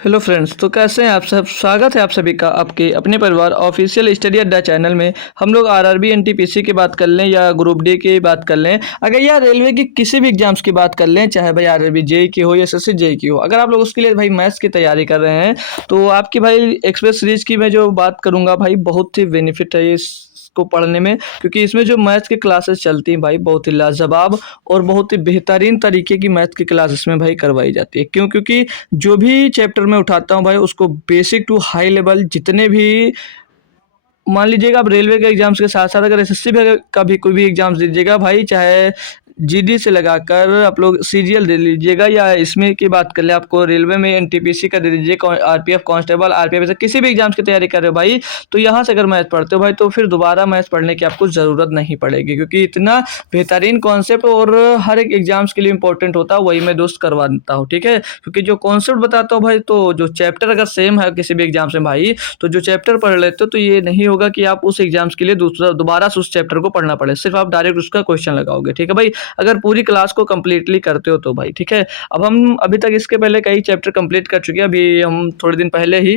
Hello friends, तो कैसे हैं आप सब। स्वागत है आप सभी का आपके अपने परिवार ऑफिशियल स्टडी अड्डा चैनल में। हम लोग आरआरबी एनटीपीसी की बात कर लें या ग्रुप डी की बात कर लें, अगर या रेलवे की किसी भी एग्जाम्स की बात कर लें, चाहे भाई आरआरबी जेई की हो या एसएससी जेई की हो, अगर आप लोग उसके लिए भाई मैथ्स की तैयारी कर रहे हैं तो आपकी भाई एक्सप्रेस सीरीज की मैं जो बात करूंगा भाई, बहुत ही बेनिफिट है इसको पढ़ने में, क्योंकि इसमें जो मैथ्स की क्लासेस चलती हैं भाई, बहुत ही लाजवाब और बहुत ही बेहतरीन तरीके की मैथ की क्लासेस में भाई करवाई जाती है। क्यों? क्योंकि जो भी चैप्टर मैं उठाता हूँ भाई, उसको बेसिक टू हाई लेवल जितने भी, मान लीजिएगा आप रेलवे के एग्जाम्स के साथ साथ अगर एसएससी का भी कोई भी एग्जाम्स दीजिएगा भाई, चाहे जीडी से लगाकर आप लोग सीजीएल दे लीजिएगा, या इसमें की बात कर ले आपको रेलवे में एनटीपीसी का दे दीजिए, आरपीएफ कांस्टेबल, आरपीएफ से किसी भी एग्जाम्स की तैयारी कर रहे हो भाई, तो यहाँ से अगर मैथ पढ़ते हो भाई तो फिर दोबारा मैथ पढ़ने की आपको ज़रूरत नहीं पड़ेगी, क्योंकि इतना बेहतरीन कॉन्सेप्ट और हर एक एग्जाम्स के लिए इंपॉर्टेंट होता है, वही मैं दोस्त करवाता हूँ। ठीक है, क्योंकि जो कॉन्सेप्ट बताता हूँ भाई, तो जो चैप्टर अगर सेम है किसी भी एग्जाम से भाई, तो जो चैप्टर पढ़ लेते हो तो ये नहीं होगा कि आप उस एग्जाम्स के लिए दोबारा से उस चैप्टर को पढ़ना पड़े, सिर्फ आप डायरेक्ट उसका क्वेश्चन लगाओगे। ठीक है भाई, अगर पूरी क्लास को कंप्लीटली करते हो तो भाई। ठीक है, अब हम अभी तक इसके पहले कई चैप्टर कंप्लीट कर चुके हैं, अभी हम थोड़े दिन पहले ही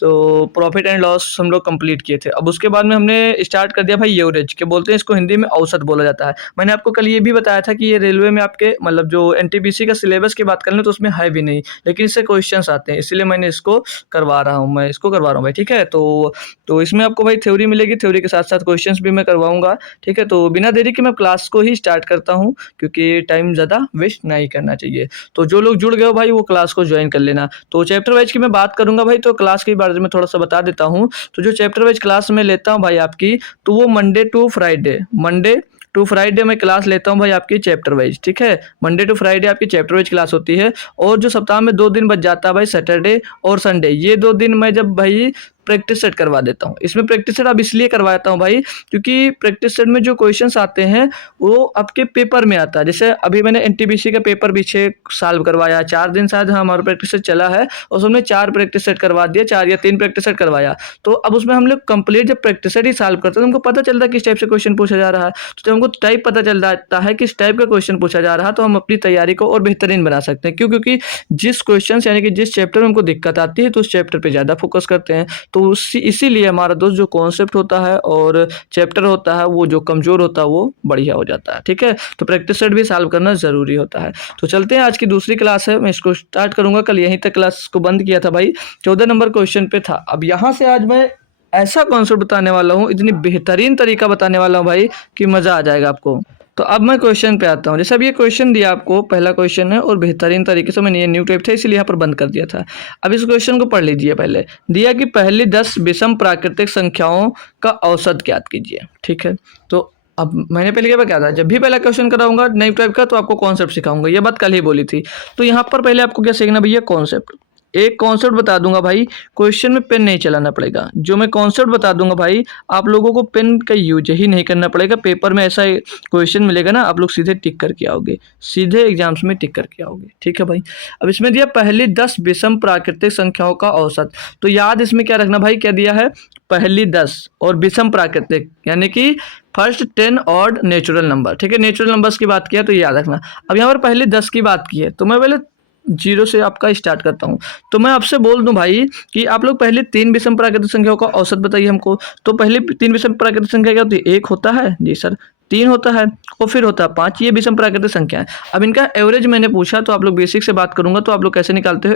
तो प्रॉफिट एंड लॉस हम लोग कंप्लीट किए थे। अब उसके बाद में हमने स्टार्ट कर दिया भाई एवरेज, के बोलते हैं इसको हिंदी में औसत बोला जाता है। मैंने आपको कल ये भी बताया था कि ये रेलवे में आपके मतलब जो एनटीपीसी का सिलेबस की बात कर लें तो उसमें है भी नहीं, लेकिन इससे क्वेश्चंस आते हैं, इसलिए मैंने इसको करवा रहा हूँ, मैं इसको करवा रहा हूँ भाई। ठीक है, तो इसमें आपको भाई थ्योरी मिलेगी, थ्योरी के साथ साथ क्वेश्चंस भी मैं करवाऊंगा। ठीक है, तो बिना देरी के मैं क्लास को ही स्टार्ट करता हूँ, क्योंकि टाइम ज़्यादा वेस्ट नहीं करना चाहिए। तो जो लोग जुड़ गए हो भाई वो क्लास को ज्वाइन कर लेना। तो चैप्टर वाइज की मैं बात करूंगा भाई, तो क्लास के बारे में थोड़ा सा बता देता हूँ। तो जो चैप्टर वाइज क्लास में लेता हूँ भाई आपकी, तो वो मंडे टू फ्राइडे में क्लास लेता हूँ भाई आपकी चैप्टर वाइज। ठीक है, मंडे टू फ्राइडे आपकी चैप्टर वाइज क्लास होती है, और जो सप्ताह में 2 दिन बच जाता है भाई, सैटरडे और संडे, ये 2 दिन मैं जब भाई प्रैक्टिस सेट करवा देता हूँ। इसमें प्रैक्टिस सेट अब इसलिए करवाता हूँ भाई, क्योंकि प्रैक्टिस सेट में जो क्वेश्चंस आते हैं वो आपके पेपर में आता है। जैसे अभी मैंने एनटीपीसी का पेपर पीछे साल करवाया, 4 दिन शायद हमारा प्रैक्टिस सेट चला है, और उसमें 4 प्रैक्टिस सेट करवा दिया, 4 या 3 प्रैक्टिस सेट करवाया। तो अब उसमें हम लोग कंप्लीट जब प्रैक्टिस सेट ही सॉल्व करते हैं तो हमको पता चलता है किस टाइप से क्वेश्चन पूछा जा रहा है। तो जब हमको टाइप पता चल जाता है किस टाइप का क्वेश्चन पूछा जा रहा है, तो हम अपनी तैयारी को और बेहतरीन बना सकते हैं। क्यों? क्योंकि जिस क्वेश्चन यानी कि जिस चैप्टर में हमको दिक्कत आती है तो उस चैप्टर पर ज़्यादा फोकस करते हैं। तो इसीलिए हमारा दोस्त जो कॉन्सेप्ट होता है और चैप्टर होता है वो जो कमज़ोर होता है वो बढ़िया हो जाता है। ठीक है, तो प्रैक्टिस सेट भी सॉल्व करना ज़रूरी होता है। तो चलते हैं, आज की दूसरी क्लास है, मैं इसको स्टार्ट करूँगा। कल यहीं तक क्लास को बंद किया था भाई, 14 नंबर क्वेश्चन पे था। अब यहाँ से आज मैं ऐसा कॉन्सेप्ट बताने वाला हूँ, इतनी बेहतरीन तरीका बताने वाला हूँ भाई कि मज़ा आ जाएगा आपको। तो अब मैं क्वेश्चन पे आता हूँ। जैसे अब ये क्वेश्चन दिया आपको, पहला क्वेश्चन है और बेहतरीन तरीके से मैंने ये न्यू टाइप था इसीलिए यहाँ पर बंद कर दिया था। अब इस क्वेश्चन को पढ़ लीजिए। पहले दिया कि पहली 10 विषम प्राकृतिक संख्याओं का औसत ज्ञात कीजिए। ठीक है, तो अब मैंने पहले क्या था, जब भी पहला क्वेश्चन कराऊंगा न्यू टाइप का तो आपको कॉन्सेप्ट सिखाऊंगा, ये बात कल ही बोली थी। तो यहाँ पर पहले आपको क्या सीखना भैया, कॉन्सेप्ट। एक कॉन्सेप्ट बता दूंगा भाई, क्वेश्चन में पेन नहीं चलाना पड़ेगा। जो मैं कॉन्सेप्ट बता दूंगा भाई, आप लोगों को पेन का यूज ही नहीं करना पड़ेगा। पेपर में ऐसा क्वेश्चन मिलेगा ना, आप लोग सीधे टिक करके आओगे, सीधे एग्जाम्स में टिक करके आओगे। ठीक है भाई, अब इसमें दिया पहली 10 विषम प्राकृतिक संख्याओं का औसत। तो याद इसमें क्या रखना भाई, क्या दिया है, पहली 10 और विषम प्राकृतिक, यानी कि फर्स्ट 10 ऑड नेचुरल नंबर। ठीक है, नेचुरल नंबर्स की बात किया तो याद रखना। अब यहाँ पर पहली 10 की बात की है, तो मैं पहले 0 से आपका स्टार्ट करता हूँ। तो मैं आपसे बोल दूं भाई कि आप लोग पहले 3 विषम प्राकृतिक संख्याओं का औसत बताइए हमको। तो पहले 3 विषम प्राकृतिक संख्या क्या होती है, 1 होता है जी सर, 3 होता है और फिर होता है 5, ये विषम प्राकृतिक संख्या है। अब इनका एवरेज मैंने पूछा, तो आप लोग बेसिक से बात करूंगा, तो आप लोग कैसे निकालते हो,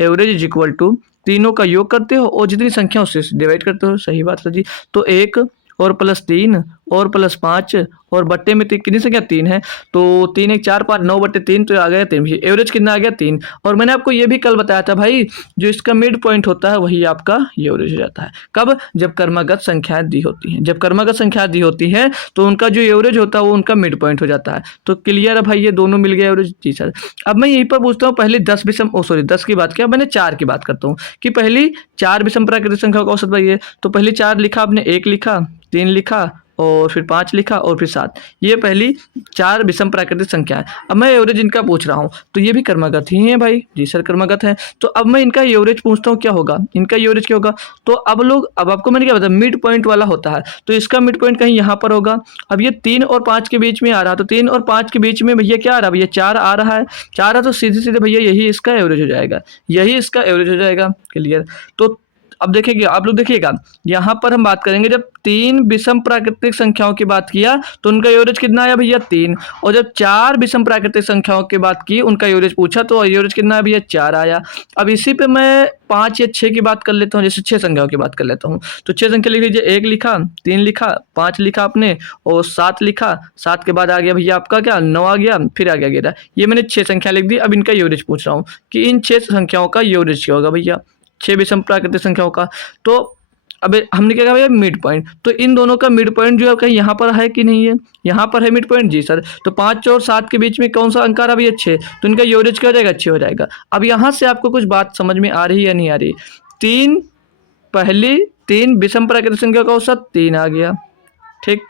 एवरेज इज इक्वल टू तीनों का योग करते हो और जितनी संख्या उससे डिवाइड करते हो। सही बात है जी। तो 1 और प्लस 3 और प्लस 5 और बट्टे में कितनी संख्या, 3 है, तो 3 1 4 5 9 बट्टे 3, तो आ गया 3। एवरेज कितना आ गया, 3। और मैंने आपको ये भी कल बताया था भाई, जो इसका मिड पॉइंट होता है वही आपका एवरेज हो जाता है। कब, जब कर्मगत संख्याएं दी होती हैं। जब कर्मगत संख्या दी होती है तो उनका जो एवरेज होता है वो उनका मिड पॉइंट हो जाता है। तो क्लियर है भाई, ये दोनों मिल गए एवरेज जी सर। अब मैं यहीं पर पूछता हूँ, पहले 10 विषम 10 की बात किया, मैंने 4 की बात करता हूँ कि पहली 4 विषम प्राकृतिक संख्या का औसत भाई है। तो पहले 4 लिखा आपने, 1 लिखा, 3 लिखा, और फिर 5 लिखा और फिर 7। ये पहली 4 विषम प्राकृतिक संख्या है। अब मैं एवरेज इनका पूछ रहा हूँ, तो ये भी क्रमागत ही है भाई। जी सर क्रमागत है। तो अब मैं इनका एवरेज पूछता हूँ, क्या होगा इनका एवरेज, क्या होगा। तो अब आपको मैंने क्या बताया, मिड पॉइंट वाला होता है, तो इसका मिड पॉइंट कहीं यहाँ पर होगा। अब ये 3 और 5 के बीच में आ रहा, तो 3 और 5 के बीच में भैया क्या आ रहा, भैया 4 आ रहा है। 4 है तो सीधे सीधे भैया यही इसका एवरेज हो जाएगा, यही इसका एवरेज हो जाएगा। क्लियर। तो अब देखिए आप लोग देखिएगा, यहाँ पर हम बात करेंगे, जब 3 विषम प्राकृतिक संख्याओं की बात किया तो उनका एवरेज कितना आया भैया 3, और जब 4 विषम प्राकृतिक संख्याओं की बात की, उनका एवरेज पूछा तो एवरेज कितना है भैया 4 आया। अब इसी पे मैं 5 या 6 की बात कर लेता हूँ, जैसे 6 संख्याओं की बात कर लेता हूँ। तो 6 संख्या लिख लीजिए, 1 लिखा, 3 लिखा, 5 लिखा आपने, और 7 लिखा। 7 के बाद आ गया भैया आपका क्या 9 आ गया, फिर आ गया 11। ये मैंने 6 संख्या लिख दी। अब इनका एवरेज पूछ रहा हूँ कि इन 6 संख्याओं का एवरेज क्या होगा भैया, 6 विषम प्राकृतिक संख्याओं का। तो अब हमने क्या कहा भैया मिड पॉइंट, तो इन दोनों का मिड पॉइंट जो है कहीं यहाँ पर है कि नहीं है, यहाँ पर है मिड पॉइंट। जी सर। तो 5 और 7 के बीच में कौन सा अंक आ रहा भैया 6, तो इनका एवरेज क्या हो जाएगा 6 हो जाएगा। अब यहाँ से आपको कुछ बात समझ में आ रही है या नहीं आ रही। पहली 3 विषम प्राकृतिक संख्या का औसत 3 आ गया, ठीक।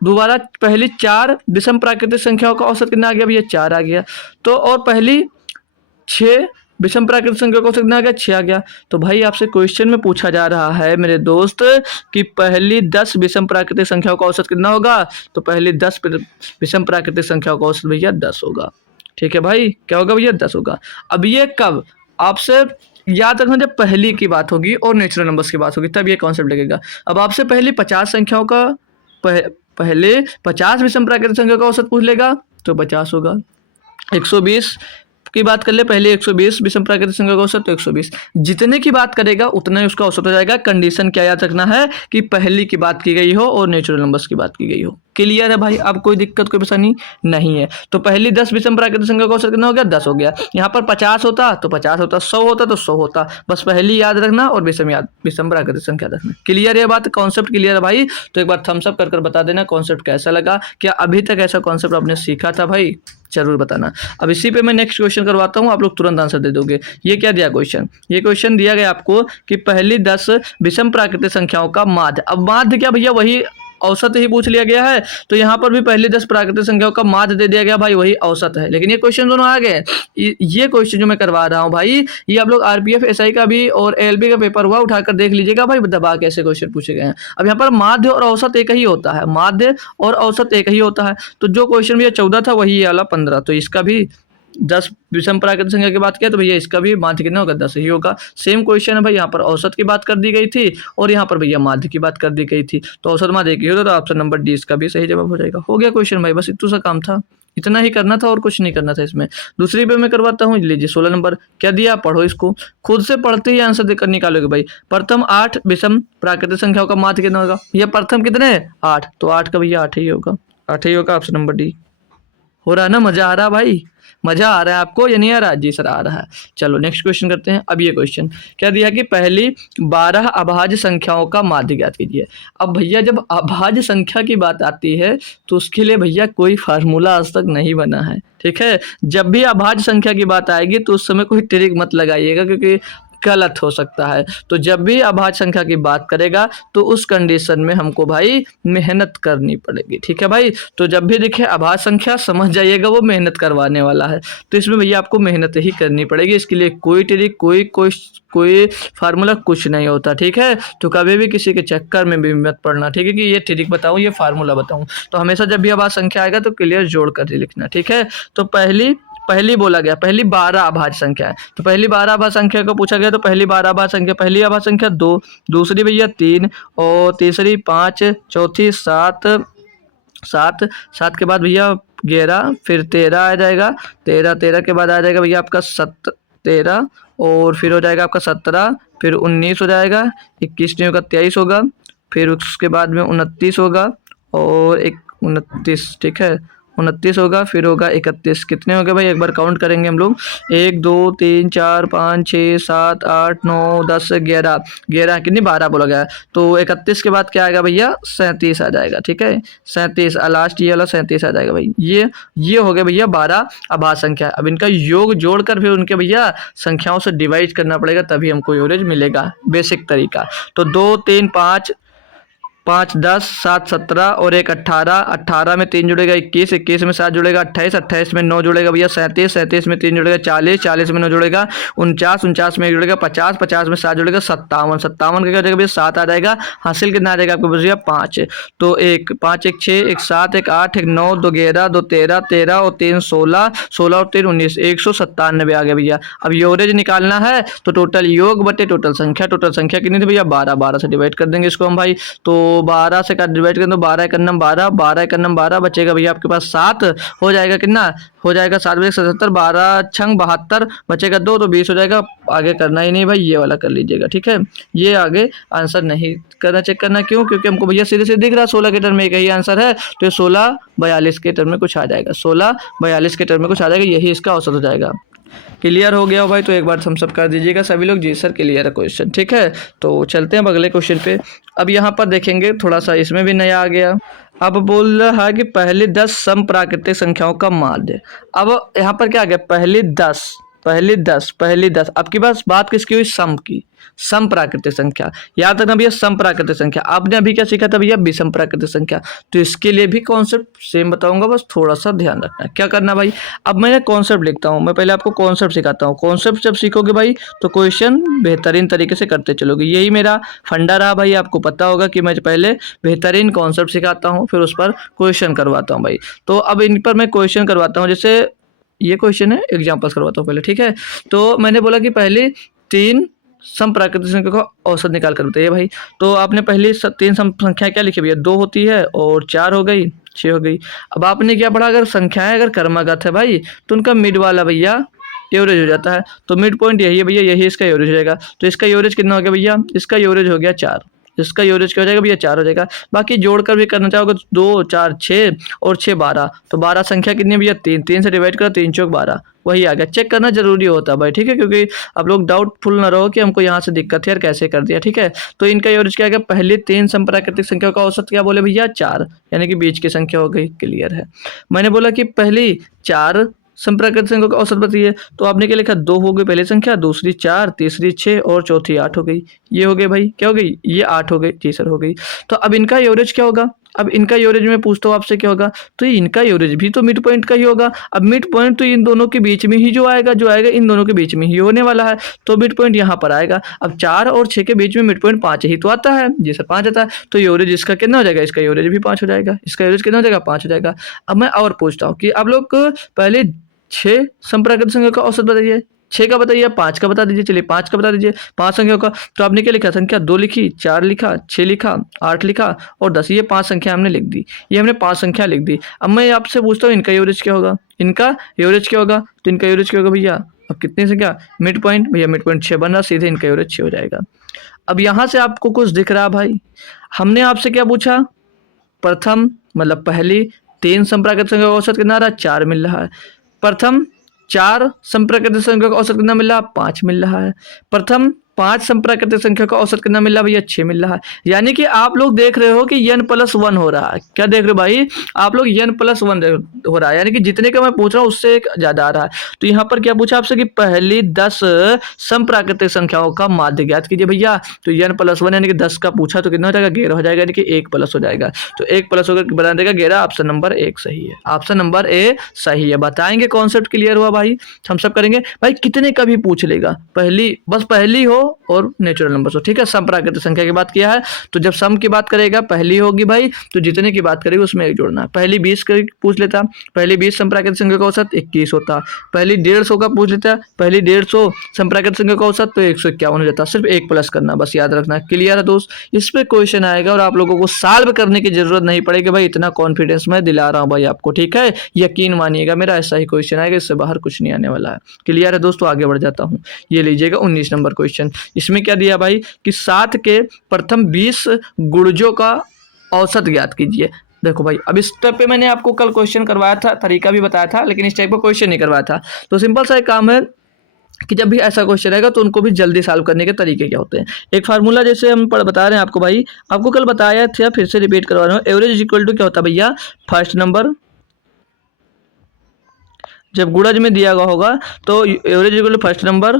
दोबारा पहली 4 विषम प्राकृतिक संख्याओं का औसत कितना आ गया भैया 4 आ गया। तो और पहली 6 विषम प्राकृतिक संख्या का औसत कितना आ गया 6 आ गया। तो भाई आपसे क्वेश्चन में पूछा जा रहा है मेरे दोस्त कि पहली 10 विषम प्राकृतिक संख्याओं का औसत कितना होगा, तो पहली 10 विषम प्राकृतिक संख्याओं का औसत भैया 10 होगा। ठीक है भाई, क्या होगा भैया 10 होगा। अब ये कब आपसे याद रखना, जब पहली की बात होगी और नेचुरल नंबर्स की बात होगी तब ये कॉन्सेप्ट लगेगा। अब आपसे पहले 50 संख्याओं का पहले 50 विषम प्राकृतिक संख्या का औसत पूछ लेगा तो 50 होगा। 120 की बात कर ले, पहले 120 विषम प्राकृतिक संख्या का औसत, तो 120। जितने की बात करेगा उतना ही उसका औसत हो जाएगा। कंडीशन क्या याद रखना है कि पहली की बात की गई हो और नेचुरल नंबर्स की बात की गई हो। क्लियर है भाई, अब कोई दिक्कत कोई परेशानी नहीं है। तो पहली 10 विषम प्राकृतिक संख्या का औसत कितना हो गया 10 हो गया। यहाँ पर 50 होता तो 50 होता, 100 होता तो 100 होता। बस पहली याद रखना और विषम प्राकृतिक संख्या रखना। क्लियर है बात, कॉन्सेप्ट क्लियर है भाई। तो एक बार थम्स अप कर बता देना कॉन्सेप्ट कैसा लगा, क्या अभी तक ऐसा कॉन्सेप्ट आपने सीखा था भाई, जरूर बताना। अब इसी पे मैं नेक्स्ट क्वेश्चन करवाता हूँ, आप लोग तुरंत आंसर दे दोगे। ये क्या दिया क्वेश्चन, ये क्वेश्चन दिया गया आपको कि पहली 10 विषम प्राकृतिक संख्याओं का माध्य। अब माध्य क्या भैया, वही औसत ही पूछ लिया गया है, तो यहाँ पर भी पहली 10 प्राकृतिक संख्याओं का माध्य दे दिया गया भाई, वही औसत है। लेकिन ये क्वेश्चन दोनों आ गए। ये क्वेश्चन जो मैं करवा रहा हूँ भाई, ये आप लोग आरपीएफ एसआई का भी और एलबी का पेपर हुआ उठाकर देख लीजिएगा भाई, दबा कैसे क्वेश्चन पूछे गए हैं। अब यहाँ पर माध्य और औसत एक ही होता है, माध्य और औसत एक ही होता है। तो जो क्वेश्चन भैया 14 था वही ये वाला 15, तो इसका भी 10 विषम प्राकृतिक संख्या की बात किया तो भैया इसका भी माध्य कितना होगा 10 ही होगा। सेम क्वेश्चन है भाई, यहाँ पर औसत की बात कर दी गई थी और यहाँ पर भैया माध्य की बात कर दी गई थी। तो औसत माध्य एक ही होता, तो ऑप्शन नंबर डी इसका भी सही जवाब हो जाएगा। हो गया क्वेश्चन भाई, बस इतना सा काम था, इतना ही करना था और कुछ नहीं करना था इसमें। दूसरी पे मैं करवाता हूँ, लीजिए 16 नंबर क्या दिया, पढ़ो इसको, खुद से पढ़ते ही आंसर देकर निकालोगे भाई। प्रथम 8 विषम प्राकृतिक संख्याओं का माध्य कितना होगा, ये प्रथम कितने 8, तो 8 का भैया 8 ही होगा, 8 ही होगा, ऑप्शन नंबर डी। हो रहा है ना, मजा आ रहा है भाई, मजा आ रहा है आपको या नहीं आ रहा, जी सर आ रहा है। चलो नेक्स्ट क्वेश्चन करते हैं। अब ये क्वेश्चन क्या दिया कि पहली 12 अभाज्य संख्याओं का माध्य ज्ञात कीजिए। अब भैया जब अभाज्य संख्या की बात आती है तो उसके लिए भैया कोई फार्मूला आज तक नहीं बना है, ठीक है। जब भी अभाज्य संख्या की बात आएगी तो उस समय कोई ट्रिक मत लगाइएगा, क्योंकि गलत हो सकता है। तो जब भी अभाज्य संख्या की बात करेगा तो उस कंडीशन में हमको भाई मेहनत करनी पड़ेगी, ठीक है भाई। तो जब भी दिखे अभाज्य संख्या समझ जाइएगा वो मेहनत करवाने वाला है, तो इसमें भैया आपको मेहनत ही करनी पड़ेगी। इसके लिए कोई ट्रिक कोई फार्मूला कुछ नहीं होता, ठीक है। तो कभी भी किसी के चक्कर में भी मत पड़ना, ठीक है, कि ये ट्रिक बताऊं ये फार्मूला बताऊं। तो हमेशा जब भी अभाज्य संख्या आएगा तो क्लियर जोड़ कर ही लिखना, ठीक है। तो पहली बोला गया, पहली 12 अभाज्य संख्या है, तो पहली 12 अभाज्य संख्या को पूछा गया। तो पहली 12 अभाज्य संख्या, पहली अभाज्य संख्या 2, दूसरी भैया 3 और तीसरी 5, चौथी 7, 7 के बाद भैया 11, फिर 13 आ जाएगा, 13 के बाद आ जाएगा भैया आपका 13 और फिर हो जाएगा आपका 17, फिर 19 हो जाएगा, 21 नहीं होगा 23 होगा, फिर उसके बाद में 29 होगा और 29, ठीक है 29 होगा, फिर होगा 31। कितने हो गए भाई, एक बार काउंट करेंगे हम लोग, 1 2 3 4 5 6 7 8 9 10 11, कितनी 12 बोला गया। तो 31 के बाद क्या आएगा भैया 37 आ जाएगा, ठीक है 37 लास्ट ये वाला 37 आ जाएगा भाई। ये हो गया भैया 12 अभाज्य संख्या। अब इनका योग जोड़कर फिर उनके भैया संख्याओं से डिवाइड करना पड़ेगा, तभी हमको एवरेज मिलेगा, बेसिक तरीका। तो 2 3 5 5 10, 7 17 और 1 18, 18 में 3 जुड़ेगा 21, 21 में 7 जुड़ेगा 28, 28 में 9 जुड़ेगा भैया 37, 37 में 3 जुड़ेगा 40, 40 में 9 जुड़ेगा 49, 49 में 1 जुड़ेगा 50, 50 में 7 जुड़ेगा 57, 57 का क्या हो जाएगा भैया 7 आ जाएगा। हासिल कितना आ जाएगा आपको भैया 5। तो 1 5 1 6 1 7 1 8 1 9 2 11 2 13 13 और 3 16, 16 और 3 19, 197 आ गया भैया। अब योरेज निकालना है तो टोटल योग बटे टोटल संख्या, टोटल संख्या कितनी थी भैया 12, 12 से डिवाइड कर देंगे इसको हम भाई। तो 12 से डिवाइड करें तो 12 एक अन्नम 12, 12 एक अन्नम 12 बचेगा भैया आपके पास 7, हो जाएगा कितना, हो जाएगा 7 बजे 77, 12 छंग 72 बचेगा 2 तो 20 हो जाएगा। आगे करना ही नहीं भाई, ये वाला कर लीजिएगा ठीक है। ये आगे आंसर नहीं करना, चेक करना क्यों, क्योंकि हमको भैया सीधे सीधे दिख रहा है 16 के टर्म में एक ही आंसर है, तो ये 16 42 के टर्म में कुछ आ जाएगा, 16 42 के टर्म में कुछ आ जाएगा, यही इसका औसत हो जाएगा। क्लियर हो गया हो भाई, तो एक बार थम्स अप कर दीजिएगा सभी लोग। जी सर क्लियर है क्वेश्चन, ठीक है। तो चलते हैं अब अगले क्वेश्चन पे। अब यहाँ पर देखेंगे थोड़ा सा इसमें भी नया आ गया। अब बोल रहा है कि पहली 10 सम प्राकृतिक संख्याओं का माध्य। अब यहाँ पर क्या आ गया, पहली 10 आपके पास बात किसकी हुई, सम की, सम प्राकृतिक संख्या। याद रखना भैया सम प्राकृतिक संख्या। आपने अभी क्या सीखा था भैया, विषम प्राकृतिक संख्या। तो इसके लिए भी कॉन्सेप्ट सेम बताऊंगा, बस थोड़ा सा ध्यान रखना। क्या करना भाई, अब मैं कॉन्सेप्ट लिखता हूँ, मैं पहले आपको कॉन्सेप्ट सिखाता हूँ। कॉन्सेप्ट जब सीखोगे भाई तो क्वेश्चन बेहतरीन तरीके से करते चलोगे, यही मेरा फंडा रहा भाई। आपको पता होगा कि मैं पहले बेहतरीन कॉन्सेप्ट सिखाता हूँ, फिर उस पर क्वेश्चन करवाता हूँ भाई। तो अब इन पर मैं क्वेश्चन करवाता हूँ, जैसे ये क्वेश्चन है, एग्जाम्पल्स करवाता हूँ पहले, ठीक है। तो मैंने बोला कि पहले 3 सम प्राकृतिक संख्या का औसत निकाल कर बताइए भाई। तो आपने पहले 3 सम संख्या क्या लिखी भैया, 2 होती है और 4 हो गई, 6 हो गई। अब आपने क्या पढ़ा, अगर संख्याएं अगर क्रमागत है भाई तो उनका मिड वाला भैया एवरेज हो जाता है। तो मिड पॉइंट यही है भैया, यही इसका एवरेज हो जाएगा। तो इसका एवरेज कितना हो गया भैया, इसका एवरेज हो गया 4, इसका एवरेज क्या हो जाएगा भैया 4 हो जाएगा। बाकी जोड़कर भी करना चाहोगे 2 4 6 और 6 12, तो 12 संख्या कितनी है भैया 3, 3 से डिवाइड करो 3 चौक 12, वही आ गया। चेक करना जरूरी होता है भाई, ठीक है, क्योंकि आप लोग डाउटफुल ना रहो कि हमको यहाँ से दिक्कत है यार कैसे कर दिया, ठीक है। तो इनका एवरेज क्या आ गया, पहले 3 सम प्राकृतिक संख्या का औसत क्या बोले भैया 4, यानी कि बीच की संख्या हो गई, क्लियर है। मैंने बोला कि पहली 4 सम प्राकृतिक संख्या का औसत बताइए, तो आपने क्या लिखा, 2 हो गई पहली संख्या, दूसरी 4, तीसरी 6 और चौथी 8 हो गई। ये हो गई भाई, क्या हो गई, ये 8 हो गई, जी सर हो गई। तो अब इनका एवरेज क्या होगा, अब इनका एवरेज मैं पूछता हूँ आपसे क्या होगा, तो इनका एवरेज भी तो मिड पॉइंट का ही होगा। अब मिड पॉइंट तो इन दोनों के बीच में ही जो आएगा इन दोनों के बीच में ही होने वाला है, तो मिड पॉइंट यहाँ पर आएगा। अब 4 और 6 के बीच में मिड पॉइंट 5 ही तो आता है, जी सर 5 आता है। तो एवरेज इसका कितना हो जाएगा, इसका एवरेज भी 5 हो जाएगा, इसका एवरेज कितना हो जाएगा 5 हो जाएगा। अब मैं और पूछता हूँ कि आप लोग पहले 6 सम प्राकृतिक संख्या का औसत बताइए, 6 का बताइए, 5 का बता दीजिए, चलिए 5 का बता दीजिए, 5 संख्या का। तो आपने क्या लिखा, संख्या 2 लिखी, 4 लिखा, 6 लिखा, 8 लिखा और 10, ये 5 संख्या हमने लिख दी, ये हमने 5 संख्या लिख दी। अब मैं आपसे पूछता हूँ इनका एवरेज क्या होगा, इनका एवरेज क्या होगा, तो इनका एवरेज क्या होगा भैया, अब कितनी संख्या, मिड पॉइंट भैया, मिड पॉइंट 6 बन रहा, सीधे इनका एवरेज 6 हो जाएगा। अब यहाँ से आपको कुछ दिख रहा भाई, हमने आपसे क्या पूछा, प्रथम मतलब पहली 3 सम प्राकृतिक संख्या का औसत कितना आ रहा है, 4 मिल रहा है। प्रथम 4 सम प्राकृतिक संख्या का औसत कितना मिल रहा है, 5 मिल रहा है। प्रथम 5 सम प्राकृतिक संख्या का औसत कितना मिल रहा है भैया, 6 मिल रहा है। यानी कि आप लोग देख रहे हो कि n+1 हो रहा है, क्या देख रहे हो भाई आप लोग, n+1 हो रहा है, यानी कि जितने का मैं पूछ रहा हूँ उससे एक ज्यादा आ रहा है। तो यहाँ पर क्या पूछा आपसे कि पहली 10 सम प्राकृतिक संख्याओं का माध्य ज्ञात कीजिए भैया। तो n+1 यानी कि 10 का पूछा तो कितना हो जाएगा, 11 हो जाएगा, यानी कि 1 प्लस हो जाएगा। तो 1 प्लस होकर बना देगा 11, ऑप्शन नंबर 1 सही है, ऑप्शन नंबर ए सही है। बताएंगे कॉन्सेप्ट क्लियर हुआ भाई, हम सब करेंगे भाई। कितने का भी पूछ लेगा, पहली बस पहली हो और नेचुरल नंबर हो, ठीक है। सम प्राकृतिक संख्या की बात किया है, तो जब सम की बात करेगा पहली होगी भाई, तो जितने की बात करेगी उसमें एक जोड़ना। पहली 20 का पूछ लेता, पहली 20 सम प्राकृतिक संख्या का औसत 21 होता। पहली 150 का पूछ लेता, पहली 150 सम प्राकृतिक संख्या का औसत तो 151 हो जाता। सिर्फ 1 प्लस करना, बस याद रखना, क्लियर है दोस्त। इस पे क्वेश्चन आएगा और आप लोगों को सॉल्व करने की जरूरत नहीं पड़ेगी भाई, इतना कॉन्फिडेंस मैं दिला रहा हूँ भाई आपको, ठीक है। यकीन मानिएगा मेरा, ऐसा ही क्वेश्चन आएगा, इससे बाहर कुछ नहीं आने वाला है। क्लियर है दोस्तों, आगे बढ़ जाता हूँ। ये लीजिएगा 19 नंबर क्वेश्चन। इसमें क्या दिया भाई कि 7 के प्रथम 20 गुणजों का औसत ज्ञात कीजिए। देखो भाई, अब इस टाइप पे मैंने आपको कल क्वेश्चन करवाया था, तरीका भी बताया था, लेकिन इस टाइप का क्वेश्चन नहीं करवाया था। तो सिंपल सा एक काम है कि जब भी ऐसा क्वेश्चन रहेगा तो उनको भी जल्दी सॉल्व करने के तरीके क्या होते हैं। एक फार्मूला जैसे हम बता रहे हैं आपको भाई, आपको कल बताया था, फिर से रिपीट करवा रहा हूँ। एवरेज इज इक्वल टू क्या होता है भैया, फर्स्ट नंबर, जब गुणज में दिया गया होगा तो average equal to first number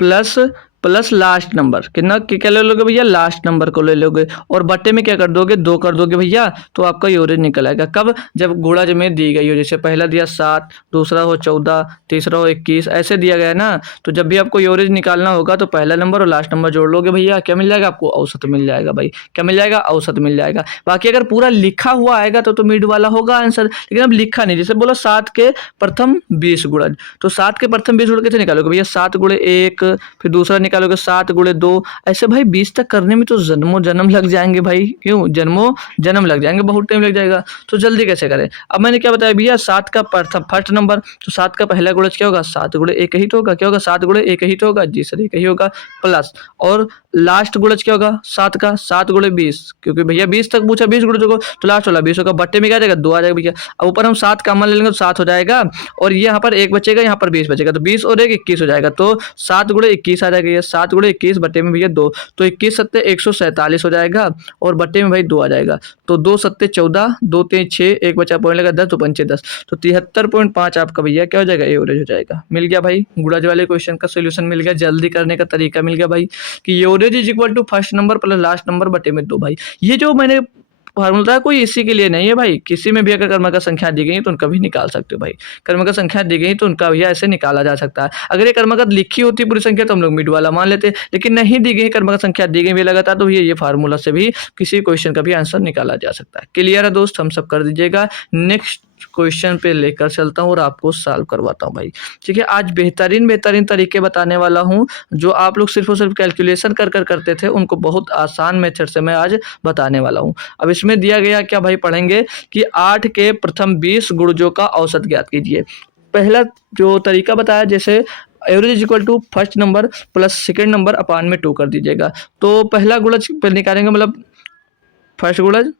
plus plus last number कितना क्या ले लोगे भैया, लास्ट नंबर को ले लोगे और बट्टे में क्या कर दोगे, 2 कर दोगे भैया, तो आपका एवरेज निकल आएगा। कब, जब गुणज में दी गई हो, जैसे पहला दिया 7, दूसरा हो 14, तीसरा हो 21, ऐसे दिया गया है ना। तो जब भी आपको एवरेज निकालना होगा तो पहला नंबर और लास्ट नंबर जोड़ लोगे भैया, क्या मिल जाएगा आपको, औसत मिल जाएगा भाई। क्या मिल जाएगा, औसत मिल जाएगा। बाकी अगर पूरा लिखा हुआ आएगा तो मिड वाला होगा आंसर, लेकिन अब लिखा नहीं। जैसे बोला 7 के प्रथम 20 गुणज, तो 7 के प्रथम 20 गुणज कैसे निकालोगे भैया, 7 गुणे 1, फिर दूसरा निकालोगे 7 गुणे 2, ऐसे भाई 20 तक करने में तो जन्मों जन्म लग जाएंगे भाई। क्यों, जन्मों जन्म लग जाएंगे, बहुत टाइम लग जाएगा। तो जल्दी कैसे करें। अब मैंने क्या बताया भैया, 7 का प्रथम फर्स्ट नंबर, तो 7 का पहला गुणज क्या होगा, 7 गुणे 1 ही तो होगा। क्या होगा, 7 गुणे 1 ही तो होगा। जी सर 1 ही होगा। प्लस और लास्ट गुणज क्या होगा 7 का, 7 गुणे 20, क्योंकि भैया 20 तक पूछा, 20 गुणे होगा तो लास्ट वाला 20 होगा। बट्टे में क्या आ जाएगा, 2 आ जाएगा भैया। अब ऊपर हम 7 कॉमन ले लेंगे तो 7 हो जाएगा, और ये यहाँ पर 1 बचेगा, यहाँ पर 20 बचेगा, तो 20 और 1 21 हो जाएगा। तो 7 गुणे 21 आ जाएगा, ये 7 गुणे 21 बट्टे में भैया 2, तो 21 सत्ते 147 हो जाएगा, और बट्टे में भाई 2 आ जाएगा। तो 2 सत्ते 14, 2 3 6, 1 बचा पॉइंट लगा 10, तो 5 10, तो 73.5 आपका भैया क्या हो जाएगा, एवरेज हो जाएगा। मिल गया भाई, गुणज वाले क्वेश्चन का सोल्यूशन मिल गया, जल्दी करने का तरीका मिल गया भाई, कि average is equal to first number plus last number बटे में 2 भाई। ये जो मैंने फार्मूला कोई इसी के लिए नहीं है भाई, किसी में भी अगर कर्मक संख्या दी गई तो उनका भी निकाल सकते हो भाई। कर्मक संख्या दी गई तो उनका भी ऐसे निकाला जा सकता है। अगर ये कर्मक लिखी होती पूरी संख्या तो हम लोग मिड वाला मान लेते, लेकिन नहीं दी गई कर्मक संख्या दी गई भी लगातार, तो ये फार्मूला से भी किसी क्वेश्चन का भी आंसर निकाला जा सकता है। क्लियर है दोस्त, हम सब कर दीजिएगा। नेक्स्ट क्वेश्चन पे लेकर चलता हूँ और आपको सॉल्व करवाता हूँ भाई। ठीक है, आज बेहतरीन तरीके बताने वाला हूँ, जो आप लोग सिर्फ और सिर्फ कैलकुलेशन कर करते थे, उनको बहुत आसान मेथड से मैं आज बताने वाला हूँ। अब इसमें दिया गया क्या भाई, पढ़ेंगे कि 8 के प्रथम 20 गुणजों का औसत ज्ञात कीजिए। पहला जो तरीका बताया, जैसे average is equal to first number plus second number upon में 2 कर दीजिएगा। तो पहला गुणज निकालेंगे, मतलब फर्स्ट गुणज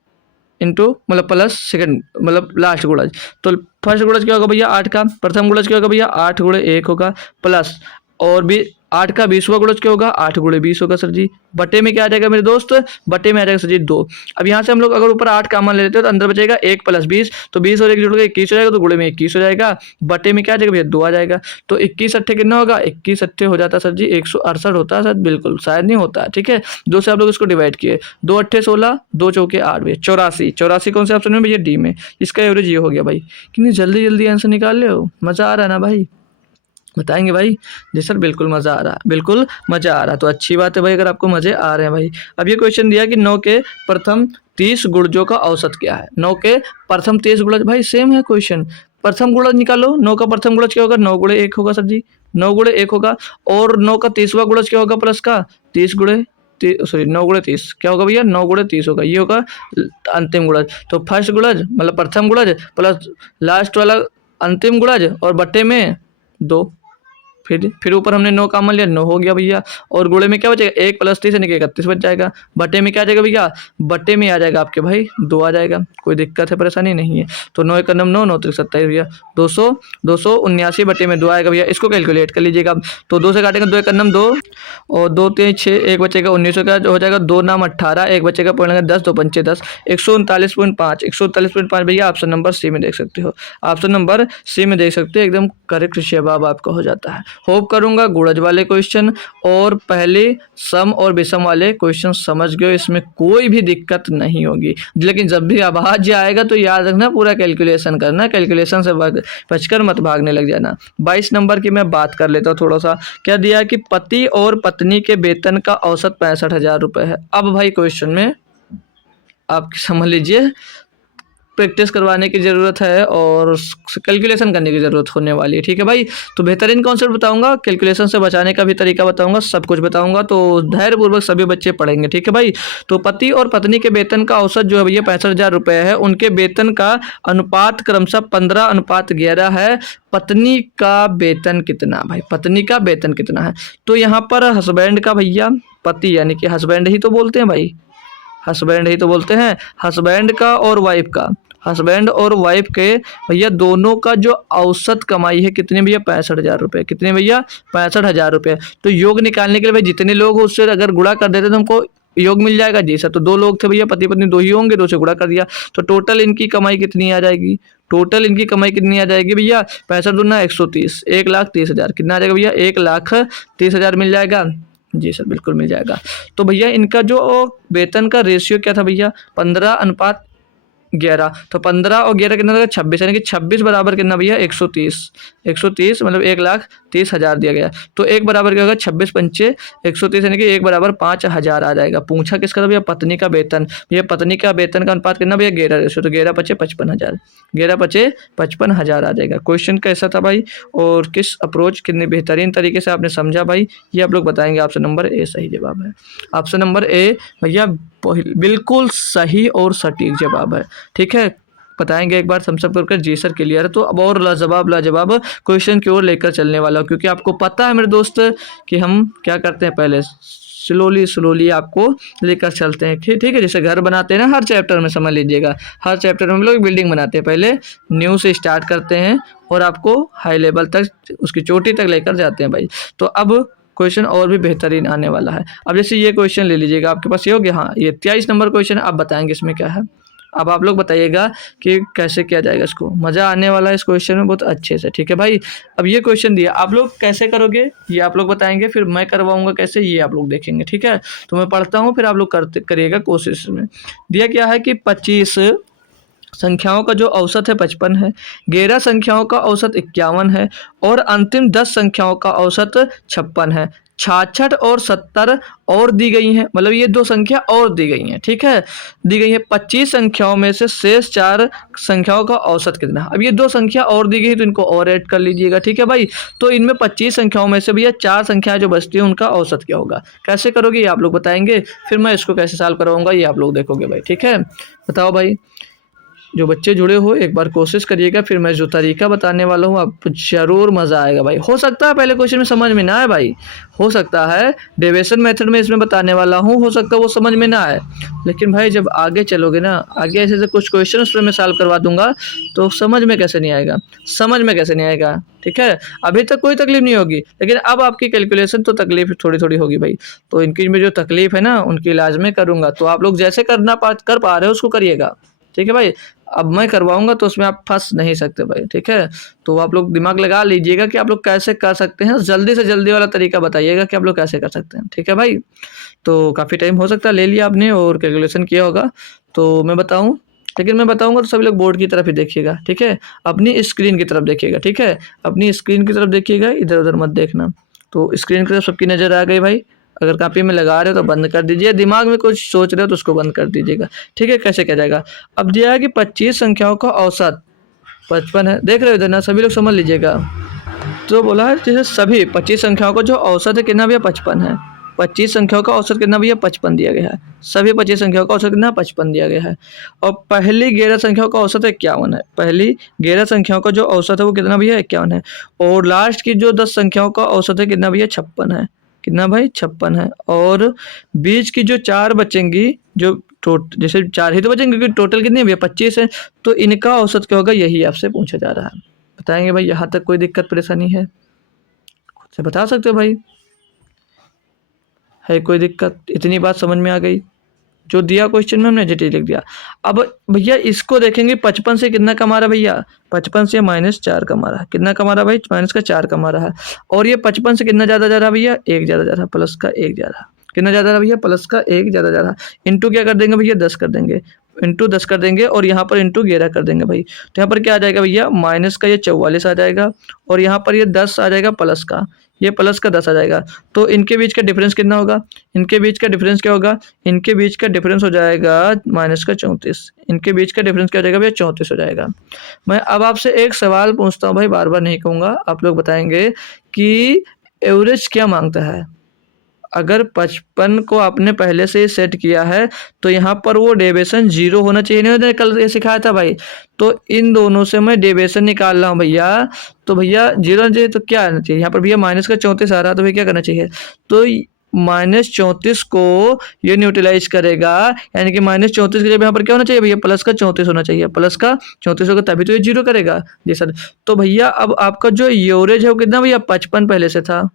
इंटू मतलब प्लस सेकंड मतलब लास्ट गुणज। तो फर्स्ट गुणज क्या होगा भैया 8 का, प्रथम गुणज क्या होगा भैया 8 गुणे 1 होगा, प्लस और भी 8 का 20वां गुणज क्या होगा 8 गुणे 20 होगा सर जी। बटे में क्या आ जाएगा मेरे दोस्त, बटे में आ जाएगा सर जी 2। अब यहाँ से हम लोग अगर ऊपर 8 कॉमन ले लेते हैं तो अंदर बचेगा 1 प्लस 20, तो 20 और 1 जुड़ के 21 हो जाएगा, तो गुणे में 21 हो जाएगा। बटे में क्या आ जाएगा भैया 2 आ जाएगा। तो 21 अट्ठे कितना होगा, 21 अट्ठे हो जाता है सर जी 168 होता है सर, बिल्कुल शायद नहीं होता है। ठीक है, 2 से आप लोग इसको डिवाइड किए, 2 अट्ठे 16, 2 चौके 8 भैया 84। 84 कौन से ऑप्शन में भैया, डी में। इसका एवरेज ये हो गया भाई। कितनी जल्दी जल्दी आंसर निकाल ले हो, मजा आ रहा है ना भाई, बताएंगे भाई। जी सर बिल्कुल मज़ा आ रहा है, बिल्कुल मज़ा आ रहा है, तो अच्छी बात है भाई अगर आपको मज़े आ रहे हैं भाई। अब ये क्वेश्चन दिया कि 9 के प्रथम 30 गुणजों का औसत क्या है। 9 के प्रथम 30 गुणज, भाई सेम है क्वेश्चन, प्रथम गुणज निकालो। 9 का प्रथम गुणज क्या होगा, 9 गुणे 1 होगा सर जी, 9 गुणे 1 होगा। और 9 का 30वां गुणज क्या होगा प्लस का, 30 गुणे सॉरी 9 गुणे 30 क्या होगा भैया, 9 गुणे 30 होगा, ये होगा अंतिम गुणज। तो फर्स्ट गुणज मतलब प्रथम गुणज प्लस लास्ट वाला अंतिम गुणज और बट्टे में 2। फिर ऊपर हमने 9 कॉमन लिया, 9 हो गया भैया। और गुणे में क्या बचेगा, 1 प्लस 30 यानी कि 31 बच जाएगा। बटे में क्या आ जाएगा भैया, बटे में आ जाएगा आपके भाई 2 आ जाएगा। कोई दिक्कत है, परेशानी नहीं है। तो 9 का 9, 9 3 27 भैया 279 बटे में 2 आएगा भैया। इसको कैलकुलेट कर लीजिएगा। तो 2 से काटेंगे, 2 का 2 और 2 3 6, 1 बचेगा 19 का हो जाएगा, 2 नाम 18, 1 बचेगा पॉइंट लगा 10, 2 पंचे 10, 139.5 139.5 भैया ऑप्शन नंबर सी में देख सकते हो, ऑप्शन नंबर सी में देख सकते हो, एकदम करेक्ट जवाब आपका हो जाता है। होप करूंगा गुणज वाले क्वेश्चन और पहले सम और विषम वाले क्वेश्चन समझ गए, इसमें कोई भी दिक्कत नहीं होगी। लेकिन जब भी आवाज आएगा तो याद रखना पूरा कैलकुलेशन करना, कैलकुलेशन से बचकर मत भागने लग जाना। 22 नंबर की मैं बात कर लेता हूँ थोड़ा सा। क्या दिया कि पति और पत्नी के वेतन का औसत 65,000 रुपये है। अब भाई क्वेश्चन में आप समझ लीजिए प्रैक्टिस करवाने की ज़रूरत है और कैलकुलेशन करने की ज़रूरत होने वाली है। ठीक है भाई, तो बेहतरीन कॉन्सेप्ट बताऊंगा, कैलकुलेशन से बचाने का भी तरीका बताऊंगा, सब कुछ बताऊंगा, तो धैर्यपूर्वक सभी बच्चे पढ़ेंगे। ठीक है भाई, तो पति और पत्नी के वेतन का औसत जो है भैया 65,000 रुपये है। उनके वेतन का अनुपात क्रमशः 15:11 है। पत्नी का वेतन कितना भाई, पत्नी का वेतन कितना है। तो यहाँ पर हस्बैंड का भैया, पति यानी कि हस्बैंड ही तो बोलते हैं भाई, हस्बैंड ही तो बोलते हैं, हस्बैंड का और वाइफ का, हस्बैंड और वाइफ के भैया दोनों का जो औसत कमाई है कितने भैया 65,000 रुपये। कितने भैया 65,000 रुपये। तो योग निकालने के लिए भाई जितने लोग हो उससे अगर गुणा कर देते तो हमको योग मिल जाएगा। जी सर, तो 2 लोग थे भैया, पति पत्नी 2 ही होंगे, 2 से गुणा कर दिया, तो टोटल इनकी कमाई कितनी आ जाएगी, टोटल इनकी कमाई कितनी आ जाएगी भैया 65 दूना 130, 1,30,000 कितना आ जाएगा भैया 1,30,000 मिल जाएगा। जी सर, बिल्कुल मिल जाएगा। तो भैया इनका जो वेतन का रेशियो क्या था भैया, 15:11। तो 15 और 11 कितना था, 26, यानी कि 26 बराबर कितना भैया, 130। 130 मतलब 1,30,000 दिया गया। तो एक बराबर क्या होगा, 26 पंचे 130, यानी कि एक बराबर 5,000 आ जाएगा। पूछा किसका था भैया, पत्नी का वेतन। भैया पत्नी का वेतन का अनुपात कितना भैया, 11 रेशियो। तो 11 पचे 55,000, 11 पचे 55,000 आ जाएगा। क्वेश्चन कैसा था भाई, और किस अप्रोच कितनी बेहतरीन तरीके से आपने समझा भाई, ये आप लोग बताएंगे। ऑप्शन नंबर ए सही जवाब है। ऑप्शन नंबर ए भैया बिल्कुल सही और सटीक जवाब है। ठीक है, बताएंगे एक बार थम्स अप करके, जी सर क्लियर है। तो अब और लाजवाब लाजवाब क्वेश्चन की ओर लेकर चलने वाला हूं, क्योंकि आपको पता है मेरे दोस्त कि हम क्या करते हैं, पहले स्लोली स्लोली आपको लेकर चलते हैं। ठीक है, जैसे घर बनाते हैं ना, हर चैप्टर में समझ लीजिएगा, हर चैप्टर में हम लोग बिल्डिंग बनाते हैं, पहले न्यू से स्टार्ट करते हैं और आपको हाई लेवल तक, उसकी चोटी तक लेकर जाते हैं भाई। तो अब क्वेश्चन और भी बेहतरीन आने वाला है। अब जैसे ये क्वेश्चन ले लीजिएगा, आपके पास ये हो गया, हाँ ये 23 नंबर क्वेश्चन है। आप बताएंगे इसमें क्या है, अब आप लोग बताइएगा कि कैसे किया जाएगा इसको। मज़ा आने वाला है इस क्वेश्चन में बहुत अच्छे से। ठीक है भाई, अब ये क्वेश्चन दिया, आप लोग कैसे करोगे ये आप लोग बताएंगे, फिर मैं करवाऊंगा कैसे ये आप लोग देखेंगे। ठीक है, तो मैं पढ़ता हूँ, फिर आप लोग करते करिएगा कोशिश में। दिया क्या है कि 25 संख्याओं का जो औसत है 55 है, 11 संख्याओं का औसत 51 है, और अंतिम 10 संख्याओं का औसत 56 है। 66 और 70 और दी गई हैं, मतलब ये दो संख्या और दी गई हैं। ठीक है, दी गई है 25 संख्याओं में से शेष 4 संख्याओं का औसत कितना। अब ये दो संख्या और दी गई है, तो इनको और ऐड कर लीजिएगा। ठीक है भाई, तो इनमें 25 संख्याओं में से भैया 4 संख्याएं जो बचती है उनका औसत क्या होगा। कैसे करोगे ये आप लोग बताएंगे, फिर मैं इसको कैसे सॉल्व करवाऊंगा ये आप लोग देखोगे भाई। ठीक है, बताओ भाई, जो बच्चे जुड़े हो एक बार कोशिश करिएगा, फिर मैं जो तरीका बताने वाला हूँ आपको ज़रूर मज़ा आएगा भाई। हो सकता है पहले क्वेश्चन में समझ में ना आए भाई, हो सकता है डेविएशन मेथड में इसमें बताने वाला हूँ, हो सकता है वो समझ में ना आए, लेकिन भाई जब आगे चलोगे ना, आगे ऐसे ऐसे कुछ क्वेश्चन उस पर मैं सॉल्व करवा दूंगा, तो समझ में कैसे नहीं आएगा, समझ में कैसे नहीं आएगा। ठीक है, अभी तक कोई तकलीफ नहीं होगी, लेकिन अब आपकी कैलकुलेशन तो तकलीफ थोड़ी थोड़ी होगी भाई। तो इनकी में जो तकलीफ है ना, उनकी इलाज में करूँगा। तो आप लोग जैसे कर पा रहे हो उसको करिएगा। ठीक है भाई, अब मैं करवाऊंगा तो उसमें आप फंस नहीं सकते भाई। ठीक है, तो आप लोग दिमाग लगा लीजिएगा कि आप लोग कैसे कर सकते हैं, जल्दी से जल्दी वाला तरीका बताइएगा कि आप लोग कैसे कर सकते हैं। ठीक है भाई, तो काफ़ी टाइम हो सकता है ले लिया आपने और कैलकुलेशन किया होगा, तो मैं बताऊं, लेकिन मैं बताऊंगा तो सभी लोग बोर्ड की तरफ ही देखिएगा। ठीक है, अपनी स्क्रीन की तरफ देखिएगा। ठीक है, अपनी स्क्रीन की तरफ देखिएगा, इधर उधर मत देखना। तो स्क्रीन की तरफ सबकी नज़र आ गई भाई। अगर कॉपी में लगा रहे हो तो बंद कर दीजिए, दिमाग में कुछ सोच रहे हो तो उसको बंद कर दीजिएगा। ठीक है, कैसे क्या जाएगा। अब दिया है कि 25 संख्याओं का औसत 55 है, देख रहे हो इधर ना, सभी लोग समझ लीजिएगा। तो बोला है जैसे सभी 25 संख्याओं का जो औसत है कितना भैया, 55 है। 25 संख्याओं का औसत कितना भैया, 55 दिया गया है। सभी 25 संख्याओं का औसत कितना, 55 दिया गया है। और पहली 11 संख्याओं का औसत 51 है। पहली 11 संख्याओं का जो औसत है वो कितना भैया, 51 है। और लास्ट की जो 10 संख्याओं का औसत है कितना भैया, 56 है। कितना भाई, 56 है। और बीच की जो 4 बचेंगी, जो जैसे 4 ही तो बचेंगे क्योंकि टोटल कितनी है भैया, 25 है, तो इनका औसत क्या होगा, यही आपसे पूछा जा रहा है। बताएंगे भाई, यहाँ तक कोई दिक्कत परेशानी है, खुद से बता सकते हो भाई, है कोई दिक्कत, इतनी बात समझ में आ गई। जो दिया क्वेश्चन में हमने डिटेल लिख दिया। अब भैया इसको देखेंगे, 55 से कितना कमा रहा है भैया, 55 से -4 कमा रहा है। कितना कमा रहा है भाई, -4 कमा रहा है। और ये 55 से कितना ज़्यादा जा रहा है भैया, 1 ज़्यादा जा रहा है, प्लस का 1 जा रहा है। कितना ज़्यादा रहा भैया, प्लस का 1 ज़्यादा जा रहा है। इंटू क्या कर देंगे भैया, 10 कर देंगे, इंटू 10 कर देंगे, और यहाँ पर इंटू 11 कर देंगे भाई। तो यहाँ पर क्या आ जाएगा भैया, माइनस का ये 44 आ जाएगा, और यहाँ पर ये 10 आ जाएगा प्लस का, ये प्लस का 10 आ जाएगा। तो इनके बीच का डिफरेंस कितना होगा, इनके बीच का डिफरेंस क्या होगा, इनके बीच का डिफरेंस हो जाएगा माइनस का 34। इनके बीच का डिफरेंस क्या हो जाएगा भैया, 34 हो जाएगा। मैं अब आपसे एक सवाल पूछता हूँ भाई, बार बार नहीं कहूँगा, आप लोग बताएंगे कि एवरेज क्या मांगता है। अगर 55 को आपने पहले से ही सेट किया है तो यहाँ पर वो डेविएशन 0 होना चाहिए, नहीं मैंने कल ये सिखाया था भाई। तो इन दोनों से मैं डेविएशन निकाल रहा हूँ भैया, तो भैया 0 होना चाहिए, तो क्या आना चाहिए यहाँ पर भैया, माइनस का 34 आ रहा है, तो भैया क्या करना चाहिए, तो -34 को ये न्यूट्रलाइज करेगा, यानी कि -34 की जगह यहाँ पर क्या होना चाहिए भैया, प्लस का 34 होना चाहिए। प्लस का 34 होगा तभी तो ये 0 करेगा। जी सर, तो भैया अब आपका जो एवरेज है वो कितना भैया, 55 पहले से था,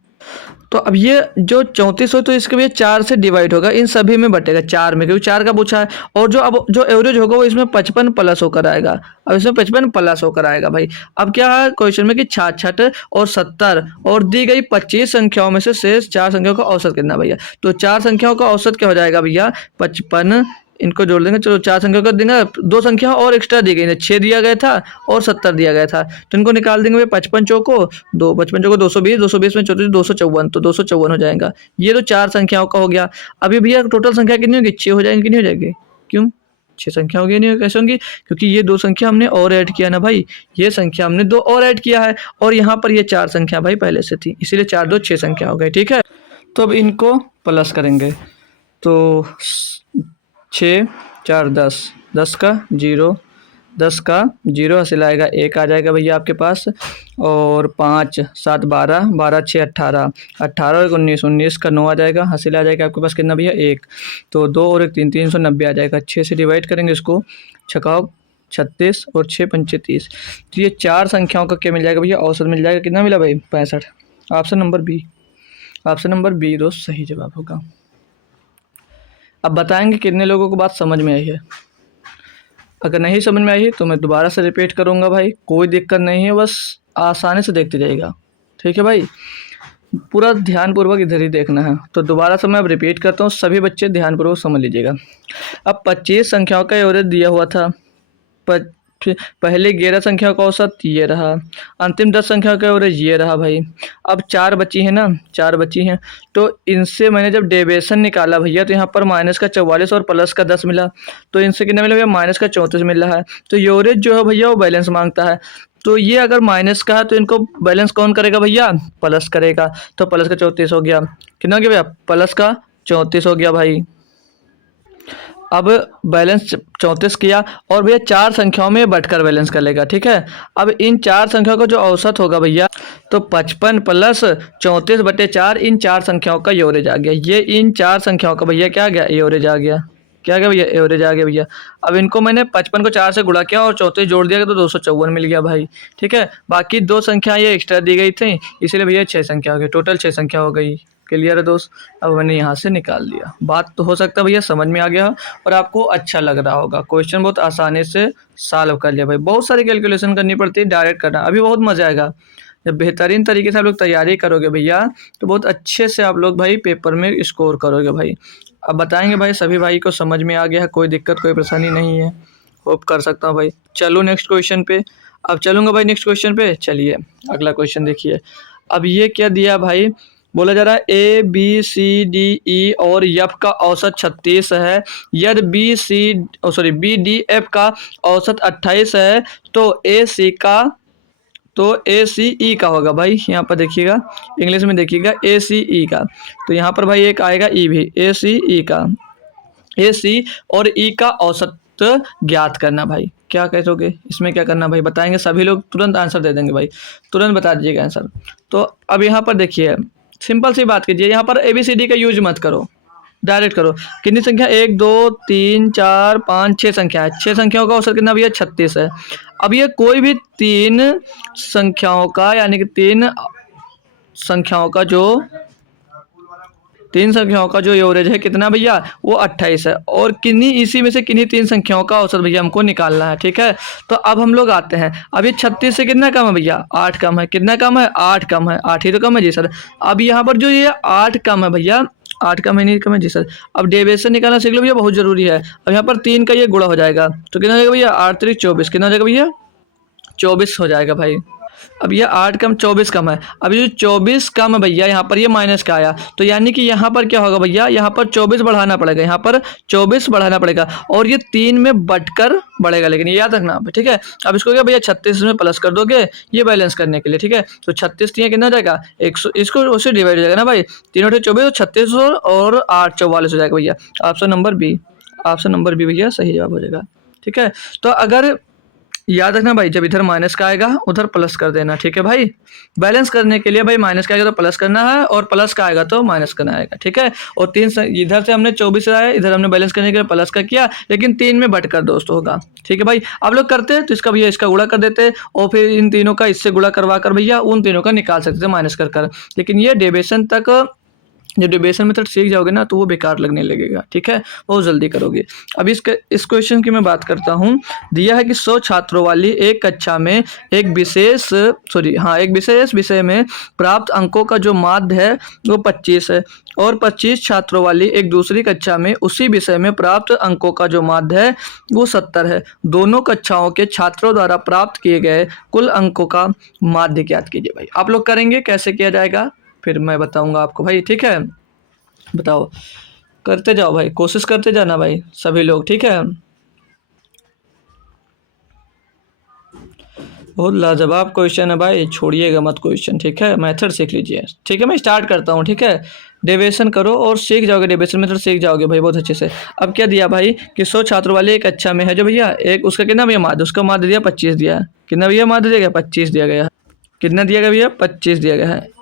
तो अब ये जो 34 हो तो इसके भी 4 से डिवाइड होगा, इन सभी में बटेगा 4 में, क्योंकि 4 का पूछा है। और जो अब जो एवरेज होगा वो इसमें 55 प्लस होकर आएगा। अब इसमें 55 प्लस होकर आएगा भाई। अब क्या है क्वेश्चन में कि 66 और 70 और दी गई 25 संख्याओं में से शेष 4 संख्याओं का औसत कितना भैया। तो 4 संख्याओं का औसत क्या हो जाएगा भैया, 55, इनको जोड़ देंगे। चलो 4 संख्या कर देंगे, 2 संख्या और एक्स्ट्रा दी गई है, 6 दिया गया था और 70 दिया गया था, तो इनको निकाल देंगे भाई। 55 चौको 2, 55 चौको 220, 220 में 34 254, तो 254 हो जाएगा। ये तो 4 संख्याओं का हो गया। अभी भैया टोटल संख्या कितनी होगी, 6 हो जाएंगी कि नहीं हो जाएगी, क्यों 6 संख्या होगी, नहीं कैसे होंगी, क्योंकि ये 2 संख्या हमने और ऐड किया ना भाई, ये संख्या हमने 2 और ऐड किया है, और यहाँ पर ये 4 संख्या भाई पहले से थी, इसीलिए 4 2 6 संख्या हो गई। ठीक है, तो अब इनको प्लस करेंगे, तो 6 4 10, 10 का 0, 10 का 0 हासिल आएगा 1 आ जाएगा भैया आपके पास, और 5 7 12, 12 6 18, 18 और 19, 19 का 9 आ जाएगा, हासिल आ जाएगा आपके पास कितना भैया 1, तो 2 और 1 3, 390 आ जाएगा। 6 से डिवाइड करेंगे इसको, छकाओ 36 और 6 पंचे 30, तो ये 4 संख्याओं का क्या मिल जाएगा भैया, औसत मिल जाएगा, कितना मिला भाई 65। Option number B, option number B दोस्त सही जवाब होगा। अब बताएंगे कितने लोगों को बात समझ में आई है। अगर नहीं समझ में आई है तो मैं दोबारा से रिपीट करूंगा भाई, कोई दिक्कत नहीं है, बस आसानी से देखते जाइएगा। ठीक है भाई, पूरा ध्यानपूर्वक इधर ही देखना है। तो दोबारा से मैं अब रिपीट करता हूँ, सभी बच्चे ध्यानपूर्वक समझ लीजिएगा। अब 25 संख्याओं का एवरेज दिया हुआ था, पहले 11 संख्याओं का औसत ये रहा, अंतिम 10 संख्याओं का एवरेज ये रहा भाई। अब 4 बची है ना, 4 बची हैं, तो इनसे मैंने जब डेविएशन निकाला भैया, तो यहाँ पर माइनस का 44 और प्लस का 10 मिला, तो इनसे कितना मिला भैया, माइनस का 34 मिल रहा है। तो एवरेज जो है भैया वो बैलेंस मांगता है, तो ये अगर माइनस का है तो इनको बैलेंस कौन करेगा भैया, प्लस करेगा। तो प्लस का 34 हो गया, कितना हो गया भैया, प्लस का 34 हो गया भाई। अब बैलेंस 34 किया, और भैया 4 संख्याओं में बटकर बैलेंस कर लेगा। ठीक है, अब इन 4 संख्याओं का जो औसत होगा भैया, तो 55 प्लस 34/4 इन 4 संख्याओं का एवरेज आ गया। ये इन 4 संख्याओं का भैया क्या आ गया, एवरेज आ गया। क्या आ गया भैया, एवरेज आ गया भैया। अब इनको मैंने 55 को 4 से गुणा किया और 34 जोड़ दिया तो 254 मिल गया भाई। ठीक है, बाकी 2 संख्या ये एक्स्ट्रा दी गई थी, इसीलिए भैया 6 संख्या हो गई, टोटल 6 संख्या हो गई। क्लियर है दोस्त, अब मैंने यहाँ से निकाल दिया। बात तो हो सकता है भैया समझ में आ गया और आपको अच्छा लग रहा होगा, क्वेश्चन बहुत आसानी से सॉल्व कर लिया भाई। बहुत सारी कैलकुलेशन करनी पड़ती है, डायरेक्ट करना अभी बहुत मजा आएगा। जब बेहतरीन तरीके से आप लोग तैयारी करोगे भैया, तो बहुत अच्छे से आप लोग भाई पेपर में स्कोर करोगे भाई। अब बताएंगे भाई सभी भाई को समझ में आ गया है, कोई दिक्कत कोई परेशानी नहीं है, होप कर सकता हूँ भाई। चलो नेक्स्ट क्वेश्चन पे, अब चलूँगा भाई नेक्स्ट क्वेश्चन पे। चलिए अगला क्वेश्चन देखिए। अब ये क्या दिया भाई, बोला जा रहा है A B C D E और एफ का औसत 36 है, यदि बी डी एफ का औसत 28 है, तो ए सी का, तो ए सी ई का होगा भाई। यहाँ पर देखिएगा, इंग्लिश में देखिएगा ए सी ई का, तो यहाँ पर भाई एक आएगा ई भी, ए सी ई का, ए सी और ई का औसत ज्ञात करना भाई। क्या कहोगे इसमें, क्या करना भाई, बताएंगे सभी लोग, तुरंत आंसर दे देंगे भाई, तुरंत बता दीजिएगा आंसर। तो अब यहाँ पर देखिए, सिंपल सी बात कीजिए, यहाँ पर ए बी सी डी का यूज मत करो, डायरेक्ट करो। कितनी संख्या, 1 2 3 4 5 6 संख्या है, 6 संख्याओं का औसत कितना भैया 36 है। अब ये कोई भी 3 संख्याओं का, यानी कि 3 संख्याओं का जो 3 संख्याओं का जो एवरेज है कितना भैया, वो 28 है, और किन्हीं इसी में से किन्हीं 3 संख्याओं का औसत भैया हमको निकालना है। ठीक है, तो अब हम लोग आते हैं, अब ये 36 से कितना कम है भैया, 8 कम है। कितना कम है, 8 कम है, 8 ही तो कम है जी सर। अब यहाँ पर जो ये 8 कम है भैया, 8 कम है नहीं कम है जी सर। अब डेविएशन निकालना सीख लो भैया, बहुत जरूरी है। अब यहाँ पर 3 का ये गुणा हो जाएगा, तो कितना हो जाएगा भैया, 8 3 24, कितना हो जाएगा भैया 24 हो जाएगा भाई। अब ये 8 कम 24 कम है, अब ये जो 24 कम है भैया, यहाँ पर ये माइनस का आया, तो यानी कि यहाँ पर क्या होगा भैया, यहाँ पर 24 बढ़ाना पड़ेगा, यहाँ पर 24 बढ़ाना पड़ेगा, और ये 3 में बटकर बढ़ेगा, लेकिन ये याद रखना आप। ठीक है, अब इसको क्या भैया 36 में प्लस कर दोगे ये बैलेंस करने के लिए। ठीक है, तो 36 3 कितना हो जाएगा 100, इसको उससे डिवाइड हो जाएगा ना भाई, 3 और 24 36 और 8 44 हो जाएगा भैया। Option number B, option number B भैया सही जवाब हो जाएगा। ठीक है, तो अगर याद रखना भाई, जब इधर माइनस का आएगा उधर प्लस कर देना, ठीक है भाई। बैलेंस करने के लिए भाई माइनस का आएगा तो प्लस करना है और प्लस का आएगा तो माइनस करना आएगा, ठीक है। और इधर से हमने 24 आया, इधर हमने बैलेंस करने के लिए प्लस का किया, लेकिन 3 में बट कर दोस्तों होगा, ठीक है भाई। आप लोग करते हैं तो इसका भैया इसका गुणा कर देते और फिर इन तीनों का इससे गुणा करवा कर भैया उन तीनों का निकाल सकते थे माइनस कर। लेकिन ये डेविएशन तक जब डेविएशन मेथड सीख जाओगे ना तो वो बेकार लगने लगेगा, ठीक है, बहुत जल्दी करोगे। अब इस क्वेश्चन की मैं बात करता हूँ। दिया है कि 100 छात्रों वाली एक कक्षा में एक विशेष विषय में प्राप्त अंकों का जो माध्य है वो 25 है, और 25 छात्रों वाली एक दूसरी कक्षा में उसी विषय में प्राप्त अंकों का जो माध्य है वो 70 है। दोनों कक्षाओं के छात्रों द्वारा प्राप्त किए गए कुल अंकों का माध्य ज्ञात कीजिए। भाई आप लोग करेंगे, कैसे किया जाएगा फिर मैं बताऊंगा आपको भाई, ठीक है। बताओ, करते जाओ भाई, कोशिश करते जाना भाई सभी लोग, ठीक है। बहुत लाजवाब क्वेश्चन है भाई, छोड़िएगा मत क्वेश्चन, ठीक है। मेथड सीख लीजिए, ठीक है। मैं स्टार्ट करता हूँ, ठीक है। डेविएशन करो और सीख जाओगे, डेविएशन मेथड सीख जाओगे भाई बहुत अच्छे से। अब क्या दिया भाई कि 100 छात्रों वाले एक कक्षा में है जो भैया एक, उसका कितना भैया माध्य, उसका माध्य दिया 25 दिया है। कितना भैया माध्य दिया गया, 25 दिया गया है। कितना दिया गया भैया, 25 दिया गया है,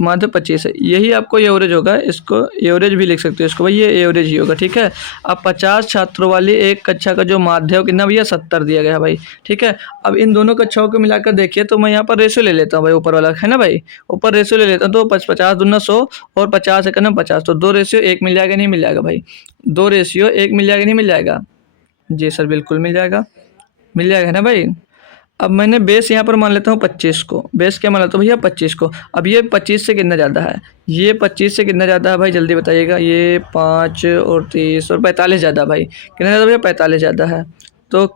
माध्य 25 है। यही आपको एवरेज होगा, इसको एवरेज भी लिख सकते हो इसको भाई, ये एवरेज ही होगा, ठीक है। अब 50 छात्रों वाली एक कक्षा का जो माध्य है कितना भैया 70 दिया गया है भाई, ठीक है। अब इन दोनों कक्षाओं को मिलाकर देखिए तो मैं यहाँ पर रेशियो ले लेता हूँ भाई, ऊपर वाला है ना भाई, ऊपर रेशियो ले लेता हूँ तो 50 दूना 100 और 50 है 50, तो 2 रेशियो 1 मिल जाएगा, नहीं मिल जाएगा भाई, 2 रेशियो 1 मिल जाएगा, नहीं मिल जाएगा। जी सर बिल्कुल मिल जाएगा, मिल जाएगा ना भाई। अब मैंने बेस यहाँ पर मान लेता हूँ 25 को, बेस क्या मान लेता हूँ भैया 25 को। अब ये 25 से कितना ज़्यादा है, ये 25 से कितना ज़्यादा है भाई जल्दी बताइएगा। ये 5 और 30 और 45 ज़्यादा भाई, कितना ज़्यादा भैया 45 ज़्यादा है। तो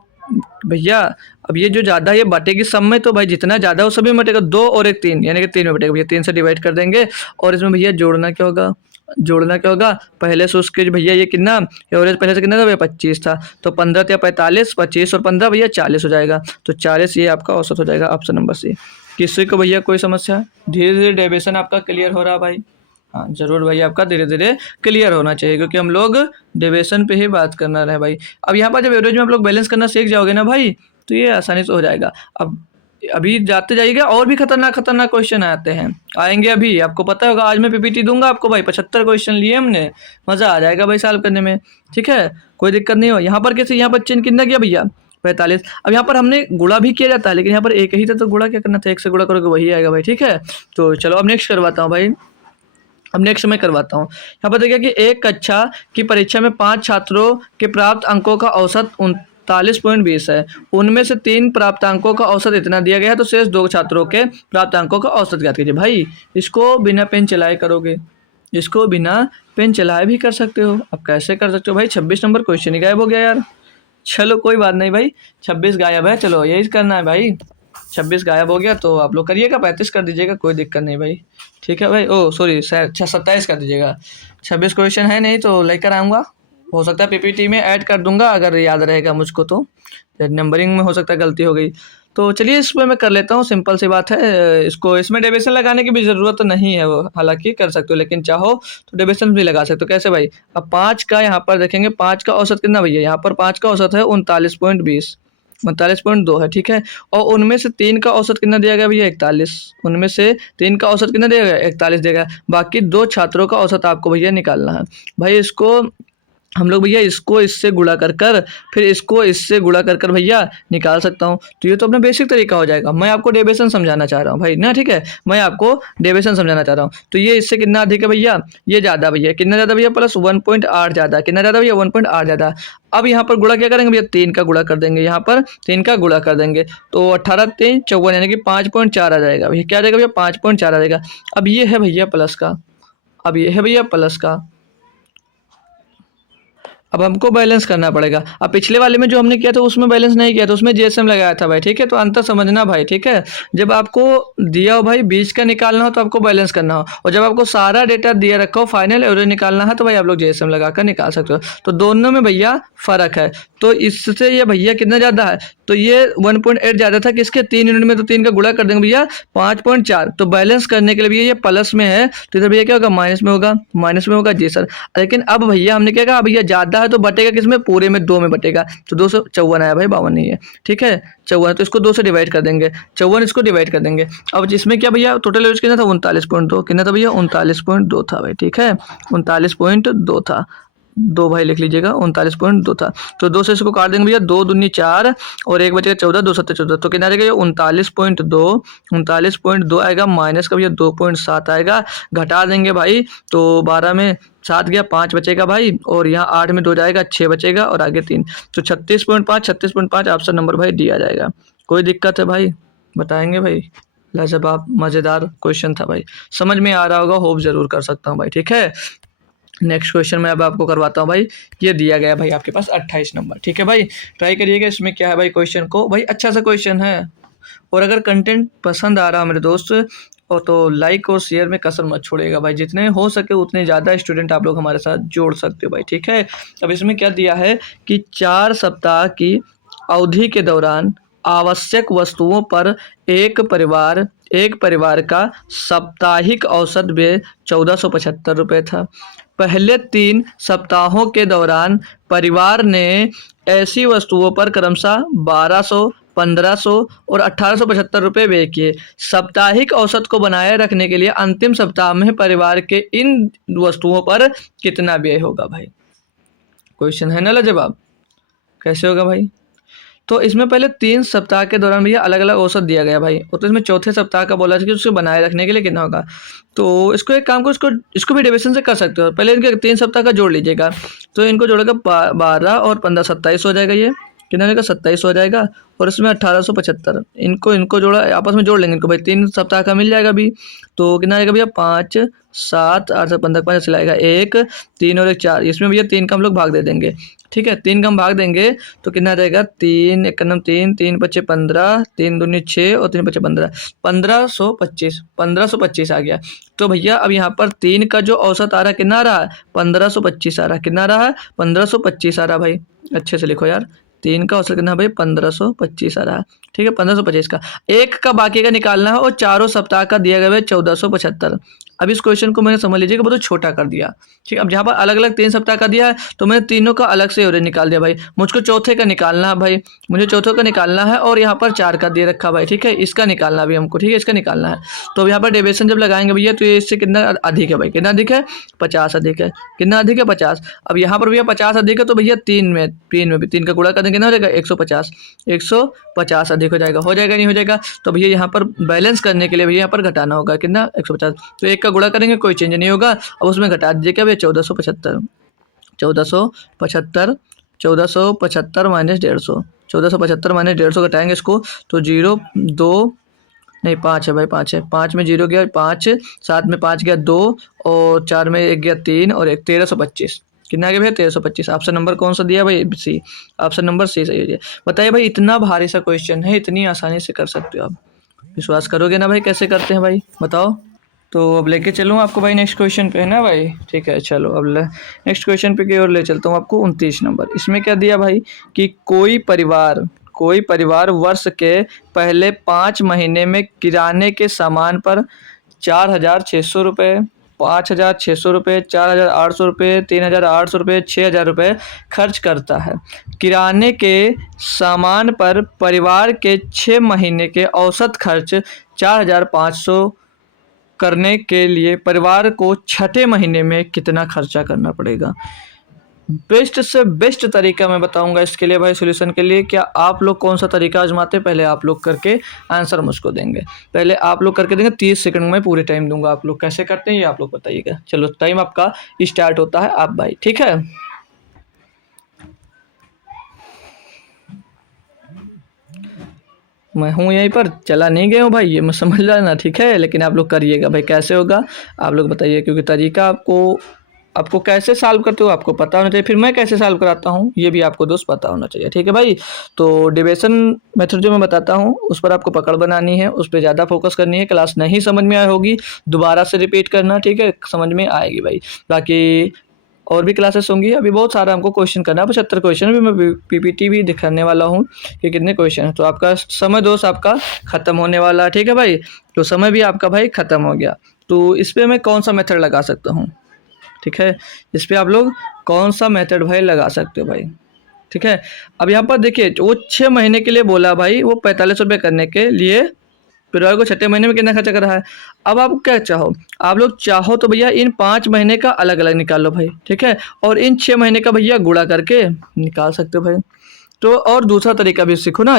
भैया अब ये जो ज़्यादा है ये बटेगी सब में, तो भाई जितना ज़्यादा हो सभी में बटेगा, 2 और 1 3, यानी कि 3 में बटेगा भैया, 3 से डिवाइड कर देंगे। और इसमें भैया जोड़ना क्या होगा, जोड़ना क्या होगा, पहले से उसके जो भैया ये कितना एवरेज पहले से कितना था भैया 25 था, तो 15 या 45, 25 और 15 भैया 40 हो जाएगा, तो 40 ये आपका औसत हो जाएगा, ऑप्शन नंबर सी। किसी को भैया कोई समस्या, धीरे धीरे डेविएशन आपका क्लियर हो रहा है भाई। हाँ जरूर भाई, आपका धीरे धीरे क्लियर होना चाहिए क्योंकि हम लोग डेविएशन पे ही बात करना रहे भाई। अब यहाँ पर जब एवरेज में आप लोग बैलेंस करना सीख जाओगे ना भाई तो ये आसानी से हो जाएगा। अब अभी जाते जाइएगा और भी खतरनाक क्वेश्चन आते हैं, आएंगे अभी, आपको पता होगा। आज मैं पीपीटी दूंगा आपको भाई, 75 क्वेश्चन लिए हमने, मज़ा आ जाएगा भाई सॉल्व करने में, ठीक है, कोई दिक्कत नहीं हो। यहाँ पर कैसे, यहाँ पर चिन्ह कितना किया भैया 45। अब यहाँ पर हमने गुणा भी किया जाता है लेकिन यहाँ पर एक ही था तो गुणा क्या करना था, 1 से गुणा करोगे वही आएगा भाई, ठीक है। तो चलो अब नेक्स्ट करवाता हूँ भाई, अब नेक्स्ट मैं करवाता हूँ। यहाँ पर देखिए कि एक कक्षा की परीक्षा में 5 छात्रों के प्राप्त अंकों का औसत 39.20 है, उनमें से 3 प्राप्तांकों का औसत इतना दिया गया है, तो शेष 2 छात्रों के प्राप्तांकों का औसत ज्ञात कीजिए। भाई इसको बिना पेन चलाए करोगे, इसको बिना पेन चलाए भी कर सकते हो। अब कैसे कर सकते हो भाई, 26 नंबर क्वेश्चन ही गायब हो गया यार। चलो कोई बात नहीं भाई, 26 गायब है, चलो यही करना है भाई, 26 गायब हो गया तो आप लोग करिएगा, 35 कर दीजिएगा, कोई दिक्कत नहीं भाई, ठीक है भाई। ओ सॉरी 27 कर दीजिएगा, 26 क्वेश्चन है नहीं तो लेकर आऊँगा, हो सकता है पीपीटी में ऐड कर दूंगा अगर याद रहेगा मुझको, तो नंबरिंग में हो सकता है गलती हो गई। तो चलिए इस पर मैं कर लेता हूँ, सिंपल सी बात है। इसको इसमें डेविएशन लगाने की भी ज़रूरत नहीं है, वो हालांकि कर सकते हो लेकिन चाहो तो डेविएशन भी लगा सकते हो। कैसे भाई, अब 5 का यहाँ पर देखेंगे, 5 का औसत कितना भैया, यहाँ पर 5 का औसत है 39.20, 39.2 है, ठीक है। और उनमें से 3 का औसत कितना दिया गया भैया 41, उनमें से 3 का औसत कितना दिया गया 41 दिया गया। बाकी 2 छात्रों का औसत आपको भैया निकालना है। भाई इसको हम लोग भैया इसको इससे गुणा कर फिर इसको इससे गुणा कर भैया निकाल सकता हूँ, तो ये तो अपना बेसिक तरीका हो जाएगा। मैं आपको डेविएशन समझाना चाह रहा हूँ भाई ना, ठीक है, मैं आपको डेविएशन समझाना चाह रहा हूँ। तो ये इससे कितना अधिक है भैया, ये ज़्यादा भैया, कितना ज़्यादा भैया प्लस 1.8 ज़्यादा, कितना ज़्यादा भैया 1.8 ज़्यादा। अब यहाँ पर गुणा क्या करेंगे भैया, 3 का गुणा कर देंगे, यहाँ पर 3 का गुणा कर देंगे तो 18 3 54 यानी कि 5.4 आ जाएगा भैया, क्या आ जाएगा भैया 5.4 आ जाएगा। अब ये है भैया प्लस का, अब ये है भैया प्लस का, अब हमको बैलेंस करना पड़ेगा। अब पिछले वाले में जो हमने किया था उसमें बैलेंस नहीं किया था, उसमें जीएसएम लगाया था भाई, ठीक है। तो अंतर समझना भाई, ठीक है। जब आपको दिया हो भाई बीच का निकालना हो तो आपको बैलेंस करना हो, और जब आपको सारा डेटा दिया रखा हो फाइनल एवरेज निकालना है तो भाई आप लोग जीएसएम लगा कर निकाल सकते हो। तो दोनों में भैया फ़र्क है, तो इससे ये भैया कितना ज़्यादा है, तो ये 1.8 ज़्यादा था किसके 3 यूनिट में, तो 3 का गुणा कर देंगे भैया 5.4। तो बैलेंस करने के लिए भैया ये प्लस में है तो इधर भैया क्या होगा माइनस में होगा, माइनस में होगा जी सर। लेकिन अब भैया हमने क्या कहा भैया ज़्यादा है तो बटेगा किस में, पूरे में 2 में बटेगा। तो 254 आया भाई, 52 नहीं है, ठीक है 54। तो इसको 2 से डिवाइड कर देंगे, 54 इसको डिवाइड कर देंगे। अब जिसमें क्या भैया टोटल एवरेज कितना था 39.2, कितना था भैया 39.2 था भाई, ठीक है 39.2 था, 2 भाई लिख लीजिएगा 39.2 था। तो 2 से इसको काट देंगे भैया, 2 दूनी 4 और 1 बचेगा 14, 2 सत्तर 14। तो कितना आएगा ये 39.2, 39.2 आएगा माइनस का भैया 2.7 आएगा, घटा देंगे भाई तो 12 में 7 गया 5 बचेगा भाई, और यहाँ 8 में 2 जाएगा 6 बचेगा और आगे 3। तो 36.5, 36.5 ऑप्शन नंबर भाई डी आ जाएगा। कोई दिक्कत है भाई बताएंगे भाई। लाजवाब मज़ेदार क्वेश्चन था भाई, समझ में आ रहा होगा, होप जरूर कर सकता हूँ भाई, ठीक है। नेक्स्ट क्वेश्चन मैं अब आपको करवाता हूँ भाई। ये दिया गया भाई आपके पास 28 नंबर, ठीक है भाई ट्राई करिएगा इसमें क्या है भाई क्वेश्चन को, भाई अच्छा सा क्वेश्चन है। और अगर कंटेंट पसंद आ रहा मेरे दोस्त और तो लाइक और शेयर में कसर मत छोड़ेगा भाई, जितने हो सके उतने ज़्यादा स्टूडेंट आप लोग हमारे साथ जोड़ सकते हो भाई, ठीक है। अब इसमें क्या दिया है कि 4 सप्ताह की अवधि के दौरान आवश्यक वस्तुओं पर एक परिवार का साप्ताहिक औसत व्यय 1475 रुपये था। पहले 3 सप्ताहों के दौरान परिवार ने ऐसी वस्तुओं पर क्रमशः 1200, 1500 और 1875 रुपये व्यय किए। साप्ताहिक औसत को बनाए रखने के लिए अंतिम सप्ताह में परिवार के इन वस्तुओं पर कितना व्यय होगा भाई। क्वेश्चन है ना लाजवाब, कैसे होगा भाई। तो इसमें पहले 3 सप्ताह के दौरान भैया अलग अलग औसत दिया गया भाई, और तो इसमें चौथे सप्ताह का बोला कि उसको बनाए रखने के लिए कितना होगा। तो इसको एक काम को इसको भी डिविजन से कर सकते हो, पहले इनके 3 सप्ताह का जोड़ लीजिएगा। तो इनको जोड़ेगा 12 और 15 27 हो जाएगा, ये कितना रहेगा 27 हो जाएगा, और इसमें 1875 इनको जोड़ा आपस में जोड़ लेंगे इनको भाई, 3 सप्ताह का मिल जाएगा अभी। तो कितना आएगा भैया 5 7 8 15 5 चलाएगा 1 3 और 1 4, इसमें भैया 3 का हम लोग भाग दे देंगे, ठीक है 3 का हम भाग देंगे तो कितना रहेगा 3 1 3 3 बचे 15 3 दूनी 6 और 3 बचे 15, 1525 आ गया। तो भैया अब यहाँ पर 3 का जो औसत आ रहा है कितना आ रहा है 1525 आ रहा है, कितना आ रहा है 1525 आ रहा है भाई, अच्छे से लिखो यार 3 का औसत कितना भाई 1525 आ रहा है, ठीक है 1525 का, 1 का बाकी का निकालना है और चारों सप्ताह का दिया गया है 1475। अब इस क्वेश्चन को मैंने समझ लीजिएगा बहुत छोटा कर दिया, ठीक है। अब जहाँ पर अलग अलग 3 सप्ताह का दिया है तो मैंने तीनों का अलग से एवरेज निकाल दिया भाई, मुझको चौथे का निकालना है भाई, मुझे चौथे का निकालना है, और यहाँ पर 4 का दे रखा भाई, ठीक है इसका निकालना भी हमको, ठीक है इसका निकालना है। तो यहाँ पर डेविएशन जब लगाएंगे भैया तो ये इससे कितना अधिक है भाई, कितना अधिक है 50 अधिक है, कितना अधिक है 50। अब यहाँ पर भैया 50 अधिक है तो भैया 3 में भी 3 का गुणा कर देंगे कितना हो जाएगा 150 अधिक हो जाएगा नहीं हो जाएगा। तो भैया यहाँ पर बैलेंस करने के लिए भैया यहाँ पर घटाना होगा कितना 150, तो 1 का गुणा करेंगे कोई चेंज नहीं होगा। अब उसमें घटा दीजिए क्या भैया 1475 माइनस 150, 1475 माइनस 150 घटाएंगे इसको तो 0 2 नहीं 5 है भाई, 5 है, 5 में 0 गया 5, 7 में 5 गया 2 और 4 में 1 गया 3 और 1 1325, कितना आ गया भैया 1325। ऑप्शन नंबर कौन सा दिया भाई सी, ऑप्शन नंबर सी सही है। बताइए भाई इतना भारी सा क्वेश्चन है, इतनी आसानी से कर सकते हो आप, विश्वास करोगे ना भाई कैसे करते हैं भाई बताओ। तो अब लेके चलूँ आपको भाई नेक्स्ट क्वेश्चन पे, है ना भाई, ठीक है चलो अब नेक्स्ट क्वेश्चन पे की ओर ले चलता हूँ आपको। 29 नंबर, इसमें क्या दिया भाई कि कोई परिवार वर्ष के पहले 5 महीने में किराने के सामान पर 4600 रुपये, 5600 रुपये, 4800 रुपये, 3800 रुपये, 6000 रुपये खर्च करता है। किराने के सामान पर परिवार के 6 महीने के औसत खर्च 4500 करने के लिए परिवार को छठे महीने में कितना खर्चा करना पड़ेगा। बेस्ट से बेस्ट तरीका मैं बताऊंगा इसके लिए भाई सॉल्यूशन के लिए। क्या आप लोग कौन सा तरीका आजमाते हैं, पहले आप लोग करके आंसर मुझको देंगे, पहले आप लोग करके देंगे, 30 सेकंड में पूरे टाइम दूंगा, आप लोग कैसे करते हैं ये आप लोग बताइएगा। चलो टाइम आपका स्टार्ट होता है आप भाई, ठीक है। मैं हूँ यहीं पर, चला नहीं गया हूँ भाई, ये मैं समझ लेना ठीक है, लेकिन आप लोग करिएगा भाई। कैसे होगा आप लोग बताइए, क्योंकि तरीका आपको कैसे सॉल्व करते हो आपको पता होना चाहिए, फिर मैं कैसे सॉल्व कराता हूँ ये भी आपको दोस्त पता होना चाहिए, ठीक है भाई। तो डिविजन मेथड जो मैं बताता हूँ उस पर आपको पकड़ बनानी है, उस पर ज़्यादा फोकस करनी है। क्लास नहीं समझ में आई होगी दोबारा से रिपीट करना, ठीक है, समझ में आएगी भाई। बाकी और भी क्लासेस होंगी, अभी बहुत सारा हमको क्वेश्चन करना है, 75 क्वेश्चन भी। मैं पीपीटी भी दिखाने वाला हूँ कि कितने क्वेश्चन है। तो आपका समय दोस्त आपका ख़त्म होने वाला है, ठीक है भाई। तो समय भी आपका भाई ख़त्म हो गया। तो इस पर मैं कौन सा मेथड लगा सकता हूँ, ठीक है, इस पर आप लोग कौन सा मेथड भाई लगा सकते हो भाई, ठीक है। अब यहाँ पर देखिए वो 6 महीने के लिए बोला भाई, वो 45 रुपये करने के लिए परिवार को छठे महीने में कितना खर्चा कर रहा है। अब आप क्या चाहो, आप लोग चाहो तो भैया इन 5 महीने का अलग अलग निकाल लो भाई, ठीक है, और इन 6 महीने का भैया गुणा करके निकाल सकते हो भाई। तो और दूसरा तरीका भी सीखो ना,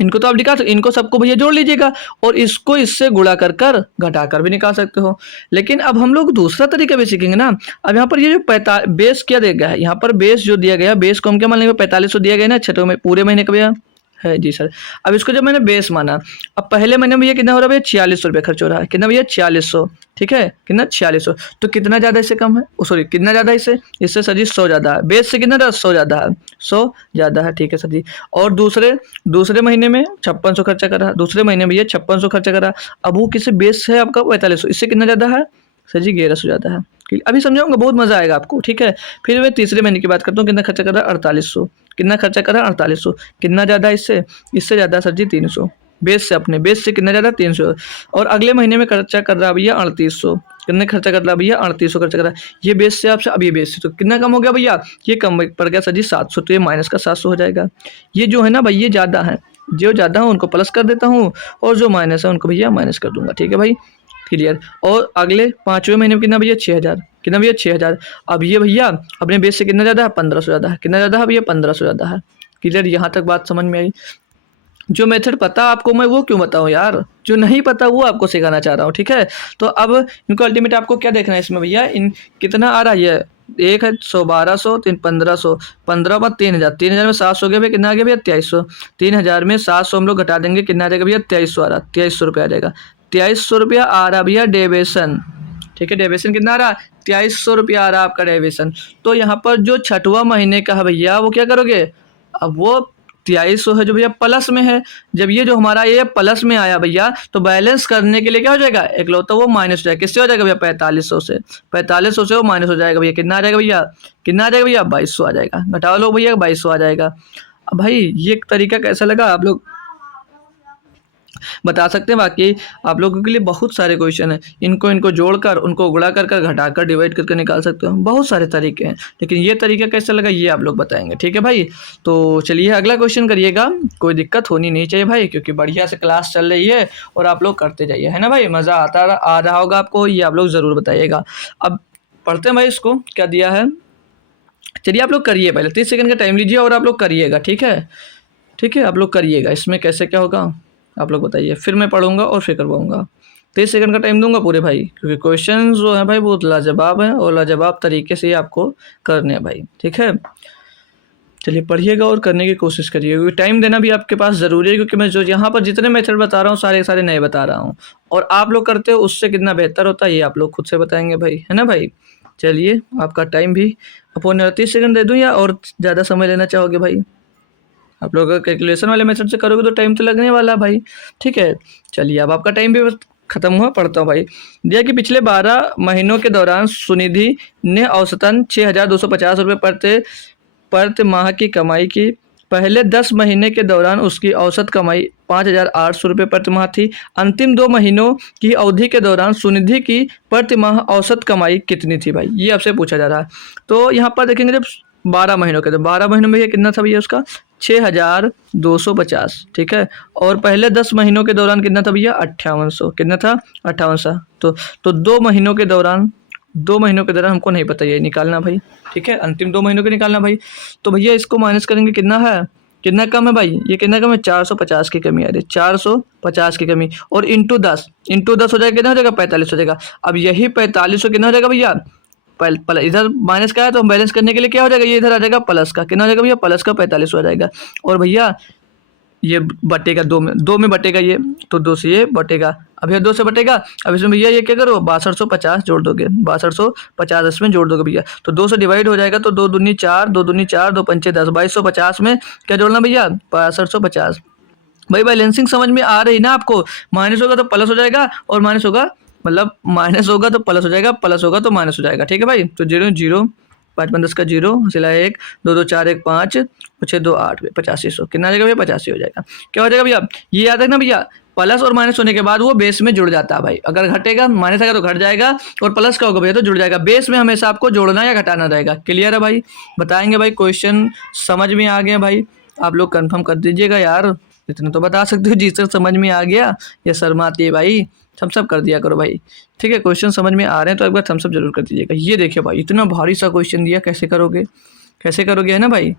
इनको तो आप निकाल सकते, इनको सबको भैया जोड़ लीजिएगा और इसको इससे गुणा कर कर घटा कर भी निकाल सकते हो। लेकिन अब हम लोग दूसरा तरीका भी सीखेंगे ना। अब यहाँ पर ये जो बेस क्या दिया गया है, यहाँ पर बेस जो दिया गया है, बेस को हम क्या मान लेंगे, 4500 दिया गया है ना छठों में पूरे महीने का भैया है जी सर। अब इसको जब मैंने बेस माना, अब पहले महीने में ये कितना हो रहा है भैया, 4600 रुपये खर्च हो रहा है, कितना भैया 4600, ठीक है, कितना 4600। तो कितना ज़्यादा इससे कम है, सॉरी कितना ज़्यादा इससे, इससे सर जी 100 ज़्यादा है, बेस से कितना ज़्यादा, 100 ज़्यादा है, 100 ज़्यादा है, ठीक है सर जी। और दूसरे दूसरे महीने में 5600 खर्चा कर रहा है, दूसरे महीने में ये 5600 खर्चा कर रहा है। अब वो किसी बेस है आपका 4500, इससे कितना ज़्यादा है सर जी, 1100 ज़्यादा है। अभी समझाऊंगा, बहुत मजा आएगा आपको, ठीक है। फिर मैं तीसरे महीने की बात करता हूँ, कितना खर्चा कर रहा है 4800, कितना खर्चा कर रहा है 4800, कितना ज़्यादा इससे, इससे ज़्यादा सर जी 300, बेस से, अपने बेस से कितना ज़्यादा 300। और अगले महीने में खर्चा कर रहा है भैया 3800, कितने खर्चा कर रहा है भैया 3800 खर्चा कर रहा है, ये बेस से आपसे, अब ये बेस से तो कितना कम हो गया भैया, ये कम पड़ गया सर जी 700, तो ये माइनस का 700 हो जाएगा। ये जो है ना भाई, ये ज़्यादा है, जो ज़्यादा है उनको प्लस कर देता हूँ और जो माइनस है उनको भैया माइनस कर दूंगा, ठीक है भाई, क्लियर। और अगले 5वें महीने में कितना भैया 6000, कितना भैया 6000। अब ये भैया अपने बेस से कितना ज़्यादा है 1500 ज़्यादा है, कितना ज़्यादा है भैया 1500 ज़्यादा है, क्लियर। यहाँ तक बात समझ में आई। जो मेथड पता आपको मैं वो क्यों बताऊँ यार, जो नहीं पता वो आपको सिखाना चाह रहा हूँ, ठीक है। तो अब इनको अल्टीमेट आपको क्या देखना है इसमें भैया, इन कितना आ रहा है, ये एक है 100, 1200, 1500, 15 बाद 3000, 3000 में 700 हो गया भैया, कितना आ गया भैया 2300, 3000 में 700 हम लोग घटा देंगे, कितना आ जाएगा भैया 2300 आ रहा, 2300 रुपये आ जाएगा, 2300 रुपया आ रहा भैया डेविएशन, ठीक है। डेविएशन कितना आ रहा, 2300 रुपया आ रहा आपका डेविएशन। तो यहाँ पर जो छठवां महीने का है भैया, वो क्या करोगे, अब वो 2300 है जो भैया प्लस में है, जब ये जो हमारा ये प्लस में आया भैया, तो बैलेंस करने के लिए क्या हो जाएगा, इकलौता वो माइनस हो जाएगा, किससे हो जाएगा भैया 4500 से, 4500 से वो माइनस हो जाएगा भैया, कितना आ जाएगा भैया, कितना आ जाएगा भैया 2200 आ जाएगा, घटाओ लो भैया 2200 आ जाएगा। अब भाई ये तरीका कैसा लगा, आप लोग बता सकते हैं। बाकी आप लोगों के लिए बहुत सारे क्वेश्चन हैं, इनको जोड़कर, उनको गुणा कर कर, घटा कर, डिवाइड करके निकाल सकते हो, बहुत सारे तरीके हैं। लेकिन ये तरीका कैसा लगा ये आप लोग बताएंगे, ठीक है भाई। तो चलिए अगला क्वेश्चन करिएगा, कोई दिक्कत होनी नहीं चाहिए भाई, क्योंकि बढ़िया से क्लास चल रही है और आप लोग करते जाइए, है ना भाई, मज़ा आ रहा होगा आपको, ये आप लोग ज़रूर बताइएगा। अब पढ़ते हैं भाई, इसको क्या दिया है, चलिए आप लोग करिए, पहले 30 सेकंड का टाइम लीजिए और आप लोग करिएगा, ठीक है, ठीक है, आप लोग करिएगा। इसमें कैसे क्या होगा आप लोग बताइए, फिर मैं पढ़ूंगा और फिर करवाऊंगा। 30 सेकंड का टाइम दूंगा पूरे भाई, क्योंकि क्वेश्चन जो है भाई बहुत लाजवाब है और लाजवाब तरीके से आपको करने हैं भाई, ठीक है। चलिए पढ़िएगा और करने की कोशिश करिए, क्योंकि टाइम देना भी आपके पास ज़रूरी है, क्योंकि मैं जो यहाँ पर जितने मेथड बता रहा हूँ सारे सारे नए बता रहा हूँ, और आप लोग करते हो उससे कितना बेहतर होता है ये आप लोग खुद से बताएंगे भाई, है ना भाई। चलिए आपका टाइम भी अपन 30 सेकंड दे दूँ या और ज़्यादा समय लेना चाहोगे भाई, आप लोग अगर कैलकुलेशन वाले मेथड से करोगे तो टाइम तो लगने वाला है भाई, ठीक है। चलिए अब आपका टाइम भी खत्म हुआ, पढ़ता हूँ भाई। दिया कि पिछले 12 महीनों के दौरान सुनिधि ने औसतन 6250 रुपये प्रति माह की कमाई की। पहले 10 महीने के दौरान उसकी औसत कमाई 5800 रुपये प्रति माह थी। अंतिम 2 महीनों की अवधि के दौरान सुनिधि की प्रति माह औसत कमाई कितनी थी भाई, ये आपसे पूछा जा रहा है। तो यहाँ पर देखेंगे जब 12 महीनों के, तो 12 महीनों में ये कितना था भैया उसका 6250, ठीक है। और पहले 10 महीनों के दौरान कितना था भैया 5800, कितना था 5800। तो 2 महीनों के दौरान, 2 महीनों के दौरान हमको नहीं पता ये निकालना भाई, ठीक है, अंतिम 2 महीनों के निकालना भाई। तो भैया इसको माइनस करेंगे, कितना है, कितना कम है भाई, ये कितना कम है 450 की कमी आ रही है, 450 की कमी, और इंटू 10 हो जाएगा, कितना हो जाएगा 45 हो जाएगा। अब यही 4500 कितना हो जाएगा भैया, इधर माइनस का है तो हम बैलेंस करने के लिए क्या हो जाएगा, ये इधर आ जाएगा प्लस का, कितना हो जाएगा भैया प्लस का 45 हो जाएगा। और भैया ये बटेगा 2 में बटेगा ये, तो 2 से ये बटेगा, अब ये 2 से बटेगा। अब इसमें भैया ये क्या करो 6250 जोड़ दोगे, 6250 इसमें जोड़ दोगे भैया, तो 2 से डिवाइड हो जाएगा, तो 2 दूनी 4, 2 दूनी 4, 2 पंचे 10, 2250 में क्या जोड़ना भैया 6250। भाई बैलेंसिंग समझ में आ रही ना आपको, माइनस होगा तो प्लस हो जाएगा, और माइनस होगा मतलब माइनस होगा तो प्लस हो जाएगा, प्लस होगा तो माइनस हो जाएगा, ठीक है भाई। तो 0 0 5 5 10 का 0, हसीला 1, 2 2 4 1 5 और 6 2 8, 8500 कितना आ जाएगा भैया? 85 हो जाएगा। क्या हो जाएगा भैया? ये याद रखना भैया, प्लस और माइनस होने के बाद वो बेस में जुड़ जाता है भाई। अगर घटेगा माइनस आएगा तो घट जाएगा, और प्लस का होगा भैया तो जुड़ जाएगा। बेस में हमेशा आपको जोड़ना या घटाना रहेगा। क्लियर है भाई? बताएंगे भाई, क्वेश्चन समझ में आ गया भाई? आप लोग कंफर्म कर दीजिएगा यार, इतना तो बता सकते हो जी सर समझ में आ गया, या शर्माती है भाई? थम्स अप कर दिया करो भाई, ठीक है? क्वेश्चन समझ में आ रहे हैं तो एक बार थम्स अप जरूर कर दीजिएगा। ये देखिए भाई, इतना भारी सा क्वेश्चन दिया, कैसे करोगे? कैसे करोगे, है ना भाई?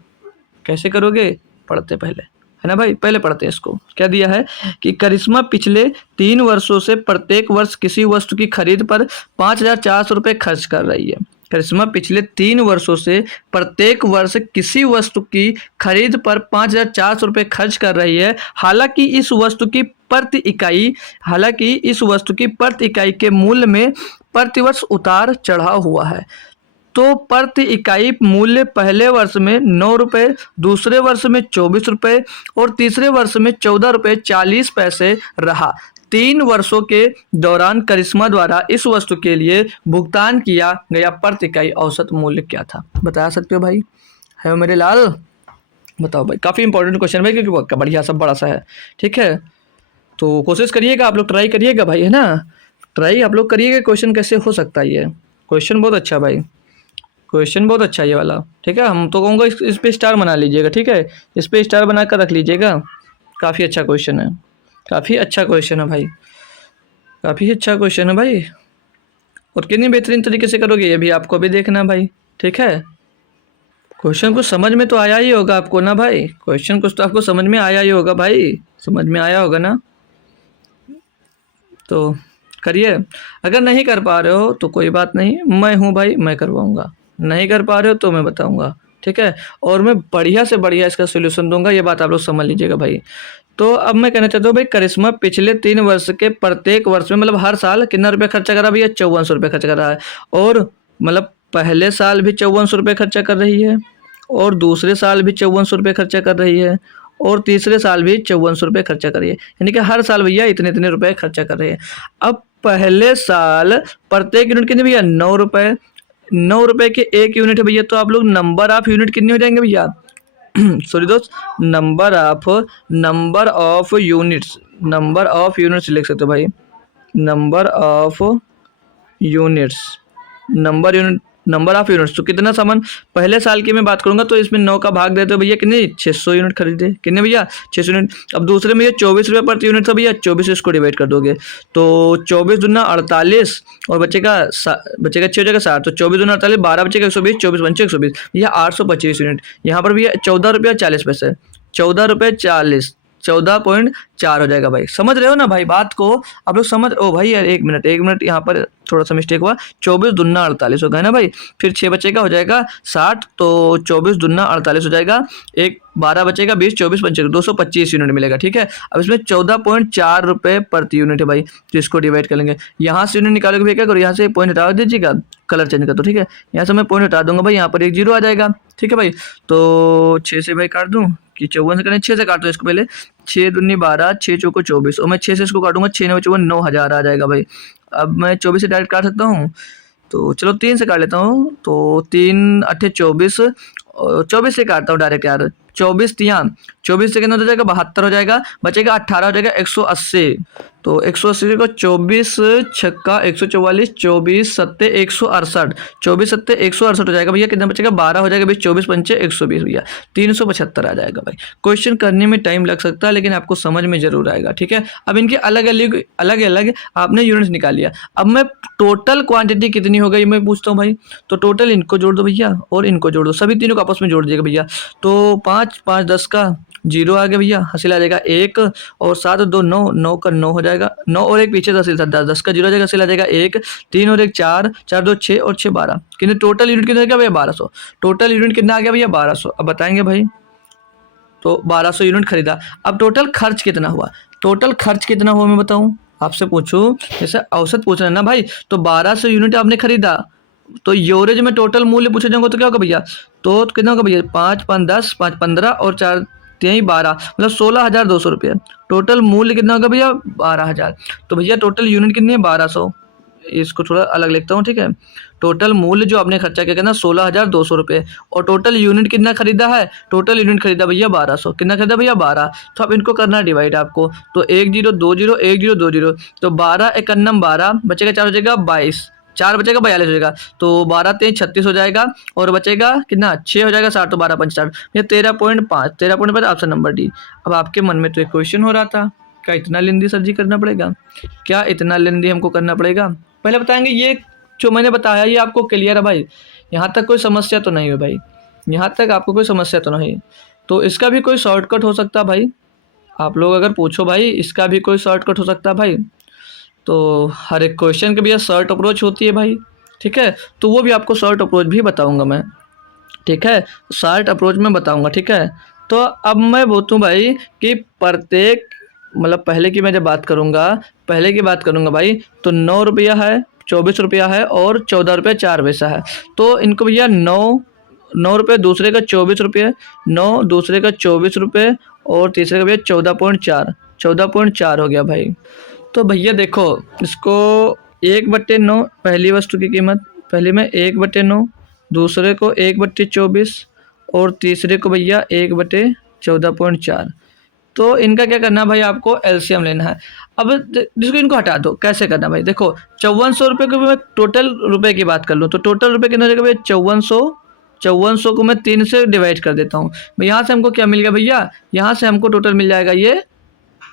कैसे करोगे? पढ़ते पहले, है ना भाई? पहले पढ़ते हैं इसको। क्या दिया है कि करिश्मा पिछले 3 वर्षों से प्रत्येक वर्ष किसी वस्तु की खरीद पर 5,400 रुपये खर्च कर रही है। करिश्मा पिछले 3 वर्षों से प्रत्येक वर्ष किसी वस्तु की खरीद पर 5,400 रुपये खर्च कर रही है। हालांकि इस वस्तु की प्रति इकाई के मूल्य में प्रतिवर्ष उतार चढ़ाव हुआ है। तो प्रति इकाई मूल्य पहले वर्ष में 9 रुपये, दूसरे वर्ष में 24 रुपये और तीसरे वर्ष में 14 रुपये 40 पैसे रहा। 3 वर्षों के दौरान करिश्मा द्वारा इस वस्तु के लिए भुगतान किया गया प्रति इकाई औसत मूल्य क्या था? बता सकते हो भाई? है मेरे लाल? बताओ भाई। काफ़ी इंपॉर्टेंट क्वेश्चन भाई, क्योंकि बढ़िया सब बड़ा सा है, ठीक है? तो कोशिश करिएगा, आप लोग ट्राई करिएगा भाई, है ना? ट्राई आप लोग करिएगा। क्वेश्चन कैसे हो सकता है ये? क्वेश्चन बहुत अच्छा भाई, क्वेश्चन बहुत अच्छा है ये वाला, ठीक है? हम तो कहूँगा इस पे स्टार बना लीजिएगा, ठीक है? इस पे स्टार बना कर रख लीजिएगा। काफ़ी अच्छा क्वेश्चन है, काफ़ी अच्छा क्वेश्चन है भाई, काफ़ी अच्छा क्वेश्चन है भाई। और कितनी बेहतरीन तरीके से करोगे ये भी आपको भी देखना भाई, ठीक है? क्वेश्चन कुछ समझ में तो आया ही होगा आपको ना भाई? क्वेश्चन कुछ तो आपको समझ में आया ही होगा भाई, समझ में आया होगा ना? तो करिए। अगर नहीं कर पा रहे हो तो कोई बात नहीं, मैं हूँ भाई, मैं करवाऊँगा। नहीं कर पा रहे हो तो मैं बताऊँगा, ठीक है? और मैं बढ़िया से बढ़िया इसका सॉल्यूशन दूंगा, ये बात आप लोग समझ लीजिएगा भाई। तो अब मैं कहना चाहता हूँ भाई, करिश्मा पिछले 3 वर्ष के प्रत्येक वर्ष में, मतलब हर साल कितना रुपया खर्चा कर रहा है भैया? 5400 रुपये खर्च कर रहा है। और मतलब पहले साल भी 5400 रुपये खर्चा कर रही है, और दूसरे साल भी 5400 रुपये खर्चा कर रही है, और तीसरे साल भी 5400 रुपये खर्चा कर रही है। यानी कि हर साल भैया इतने इतने रुपये खर्चा कर रही है। अब पहले साल प्रत्येक यूनिट कितने भैया? 9 रुपये। 9 रुपये के 1 यूनिट है भैया, तो आप लोग नंबर ऑफ यूनिट कितने हो जाएंगे भैया? सॉरी दोस्त, नंबर ऑफ यूनिट्स लिख सकते हो भाई। नंबर ऑफ यूनिट्स तो कितना सामान? पहले साल की मैं बात करूंगा तो इसमें 9 का भाग देते हो भैया, कितने? 600 यूनिट खरीदे। कितने भैया? 600 यूनिट। अब दूसरे में ये 24 रुपये प्रति यूनिट था भैया, 24 इसको डिवाइड कर दोगे तो 24 दूना 48 और बचेगा 6 हो जाएगा 60, तो 24 दूना 48, 12 बचेगा 120, 24 पंचे 120, यह 825 यूनिट। यहाँ पर भैया 14 रुपया 40 पैसे, 14 रुपये 40, 14.4 हो जाएगा भाई। समझ रहे हो ना भाई बात को? आप लोग समझ? ओ भाई यार एक मिनट, यहाँ पर थोड़ा सा मिस्टेक हुआ। 24 दूना 48 हो गया ना भाई, फिर 6 बचेगा हो जाएगा 60, तो 24 दूना 48 हो जाएगा, एक 12 बचेगा 20, 24 पंचे 225 यूनिट मिलेगा, ठीक है? अब इसमें 14.4 रुपये प्रति यूनिट है भाई, तो इसको डिवाइड कर लेंगे। यहाँ से यूनिट निकालोगे भैया, क्या करो? यहाँ से पॉइंट हटा दीजिएगा, कलर चेंज कर दो, ठीक है? यहाँ से मैं पॉइंट हटा दूंगा भाई, यहाँ पर एक 0 आ जाएगा, ठीक है भाई? तो 6 से भाई काट दूँ कि 54 से करें? 6 से काट दो इसको पहले। 6 दूनी 12, 6 चौको 24, और मैं 6 से इसको काटूंगा, 6 9 54, 9000 आ जाएगा भाई। अब मैं 24 से डायरेक्ट काट सकता हूँ, तो चलो 3 से काट लेता हूँ, तो 3 8 24, 24 से काटता हूँ डायरेक्ट यार। 24 से कितना हो जाएगा? 72 हो जाएगा, बचेगा 18 हो जाएगा 180, तो 180 को 24 छक्का 144, 24 सत्ते 168, 24 सत्ते 168 हो जाएगा भैया। कितना बचेगा? 12 हो जाएगा, 24 पंचे 120 भैया, 375 आ जाएगा भाई। क्वेश्चन करने में टाइम लग सकता है, लेकिन आपको समझ में जरूर आएगा, ठीक है? अब इनके अलग अलग आपने यूनिट्स निकाल लिया। अब मैं टोटल क्वांटिटी कितनी हो गई मैं पूछता हूँ भाई, तो टोटल इनको जोड़ दो भैया और इनको जोड़ दो, सभी तीनों को आपस में जोड़ दिएगा भैया। तो 5 5 10 का 0 आ गया भैया, हासिल आ जाएगा 1, और 7 2 9, 9 का 9 हो जाएगा, 9 और 1 पीछे 10 10 का 0 आ जाएगा, हासिल आ जाएगा 1, 3 और 1 4, 4 2 6 और 6 12, कितने टोटल यूनिट कितना आ गया भैया? 1200। टोटल यूनिट कितना आ गया भैया? 1200। अब बताएंगे भाई, तो 1200 यूनिट खरीदा। अब टोटल खर्च कितना हुआ? टोटल खर्च कितना हुआ मैं बताऊं? आपसे पूछूं, जैसे औसत पूछ रहे हैं ना भाई, तो 1200 यूनिट आपने खरीदा, तो एवरेज में टोटल मूल्य पूछा जाऊंगा तो क्या होगा भैया? तो कितना होगा भैया? 5 5 10, 5 15 और 4 3 12, मतलब 16,200 रुपये। टोटल मूल्य कितना होगा भैया? 12,000। तो भैया टोटल यूनिट कितनी है? 1200। इसको थोड़ा अलग लिखता हूँ, ठीक है। टोटल मूल्य जो आपने खर्चा किया कितना 16,200 रुपये, और टोटल यूनिट कितना खरीदा है, टोटल यूनिट खरीदा भैया 1200, कितना खरीदा भैया 12। तो अब इनको करना डिवाइड आपको, तो 1020 1020, तो 12 एकन्नम 12 बचेगा, 4 बचेगा 22, 4 बचेगा 42 हो जाएगा, तो 12 3 36 हो जाएगा, और बचेगा कितना 6 हो जाएगा 60, तो 12 5 60, ये 13.5, 13.5 ऑप्शन नंबर डी। अब आपके मन में तो एक क्वेश्चन हो रहा था, क्या इतना लेंदी सर जी करना पड़ेगा, क्या इतना लेंदी हमको करना पड़ेगा। पहले बताएंगे ये जो मैंने बताया ये आपको क्लियर है भाई, यहाँ तक कोई समस्या तो नहीं है भाई, यहाँ तक आपको कोई समस्या तो नहीं। तो इसका भी कोई शॉर्टकट हो सकता है भाई, आप लोग अगर पूछो भाई इसका भी कोई शॉर्टकट हो सकता है भाई, तो हर एक क्वेश्चन की भैया शॉर्ट अप्रोच होती है भाई, ठीक है। तो वो भी आपको शॉर्ट अप्रोच भी बताऊंगा मैं, ठीक है, शॉर्ट अप्रोच में बताऊंगा, ठीक है। तो अब मैं बोलूँ भाई कि प्रत्येक मतलब पहले की बात करूंगा भाई, तो 9 रुपया है, 24 रुपया है, और 14 रुपये 4 पैसा है। तो इनको भैया 9 रुपये, दूसरे का 24 रुपये, 9 दूसरे का 24 रुपये, और तीसरे का भैया 14.4 हो गया भाई। तो भैया देखो इसको 1/9 पहली वस्तु की कीमत, पहली में 1/9, दूसरे को 1/24, और तीसरे को भैया 1/14.4। तो इनका क्या करना है भाई, आपको एलसीएम लेना है। अब जिसको इनको हटा दो, कैसे करना भाई, देखो 5400 रुपये को मैं टोटल रुपए की बात कर लूँ, तो टोटल रुपये कितना हो जाएगा भैया 5400 को मैं 3 से डिवाइड कर देता हूँ। यहाँ से हमको क्या मिल गया भैया, यहाँ से हमको टोटल मिल जाएगा, ये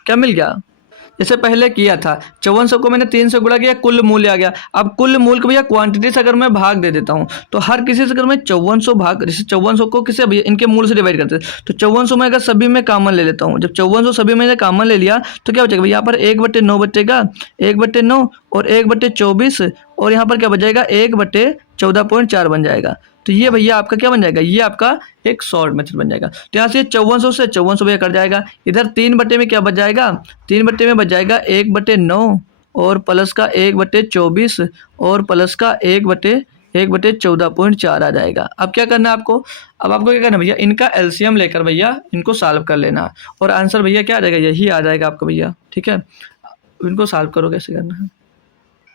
क्या मिल गया, जैसे पहले किया था 5400 को मैंने 3 से गुणा किया, कुल मूल्य आ गया। अब कुल मूल्य को भैया क्वांटिटी से अगर मैं भाग दे देता हूँ, तो हर किसी से अगर मैं 5400 भाग, जैसे 5400 को किसे भैया इनके मूल्य से डिवाइड करते हैं, तो 5400 में अगर सभी में कॉमन ले लेता हूँ, जब 5400 सभी में कॉमन ले लिया तो क्या बचेगा भैया, यहाँ पर 1/9 बचेगा, 1/9 और 1/24, और यहाँ पर क्या बच जाएगा 1/14.4 बन जाएगा। तो ये भैया आपका क्या बन जाएगा, ये आपका एक शॉर्ट मेथड बन जाएगा। तो यहाँ से 5400 से 5400 भैया कट जाएगा, इधर 3/में क्या बच जाएगा, 3/में बच जाएगा 1/9, और प्लस का 1/24, और प्लस का 1/14.4 आ जाएगा। अब क्या करना है आपको, अब आपको क्या करना है भैया, इनका एलसीएम लेकर भैया इनको सॉल्व कर लेना है, और आंसर भैया क्या आ जाएगा, यही आ जाएगा आपका भैया, ठीक है। इनको सॉल्व करो कैसे करना है,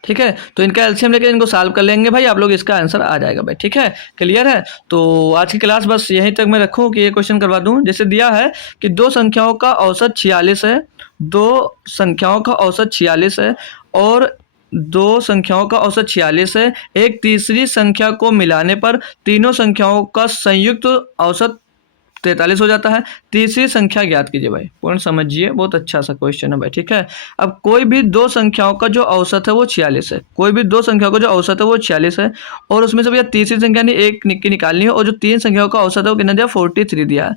ठीक है। तो इनका एलसीएम लेकर इनको सॉल्व कर लेंगे भाई, आप लोग इसका आंसर आ जाएगा भाई, ठीक है, क्लियर है। तो आज की क्लास बस यहीं तक मैं रखूं कि ये क्वेश्चन करवा दूं। जैसे दिया है कि दो संख्याओं का औसत 46 है, दो संख्याओं का औसत 46 है, और दो संख्याओं का औसत 46 है, एक तीसरी संख्या को मिलाने पर तीनों संख्याओं का संयुक्त औसत 43 हो जाता है, तीसरी संख्या ज्ञात कीजिए भाई। पॉइंट समझिए, बहुत अच्छा सा क्वेश्चन है भाई, ठीक है। अब कोई भी दो संख्याओं का जो औसत है वो 46 है, कोई भी दो संख्याओं का जो औसत है वो 46 है, और उसमें से भैया तीसरी संख्या नहीं एक की निकालनी है, और जो तीन संख्याओं का औसत है वो कितना दिया 43 दिया है।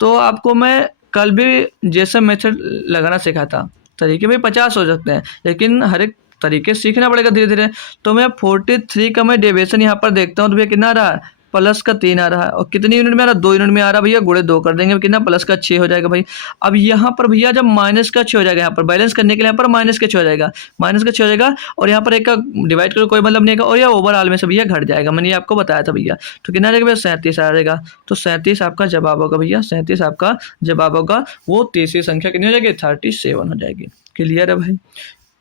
तो आपको मैं कल भी जैसा मेथड लगाना सिखा था, तरीके भी 50 हो सकते हैं, लेकिन हर एक तरीके सीखना पड़ेगा धीरे धीरे। तो मैं 43 का मैं डेविएशन यहाँ पर देखता हूँ, तो भैया कितना आ रहा है, प्लस का 3 आ रहा है, और कितनी यूनिट में आ रहा है, 2 यूनिट में आ रहा है भैया, गुणे 2 कर देंगे कितना, प्लस का 6 हो जाएगा भाई। अब यहाँ पर भैया जब माइनस का 6 हो जाएगा, यहाँ पर बैलेंस करने के लिए यहाँ पर माइनस का 6 हो जाएगा, माइनस का 6 हो जाएगा, और यहाँ पर एक का डिवाइड करो कोई मतलब नहीं है, और यह ओवरऑल में से भैया घट जाएगा, मैंने ये आपको बताया था भैया। तो कितना आ जाएगा भैया 37 आ जाएगा। तो 37 आपका जवाब होगा भैया, 37 आपका जवाब होगा, वो तीसरी संख्या कितनी हो जाएगी 37 हो जाएगी। क्लियर है भाई,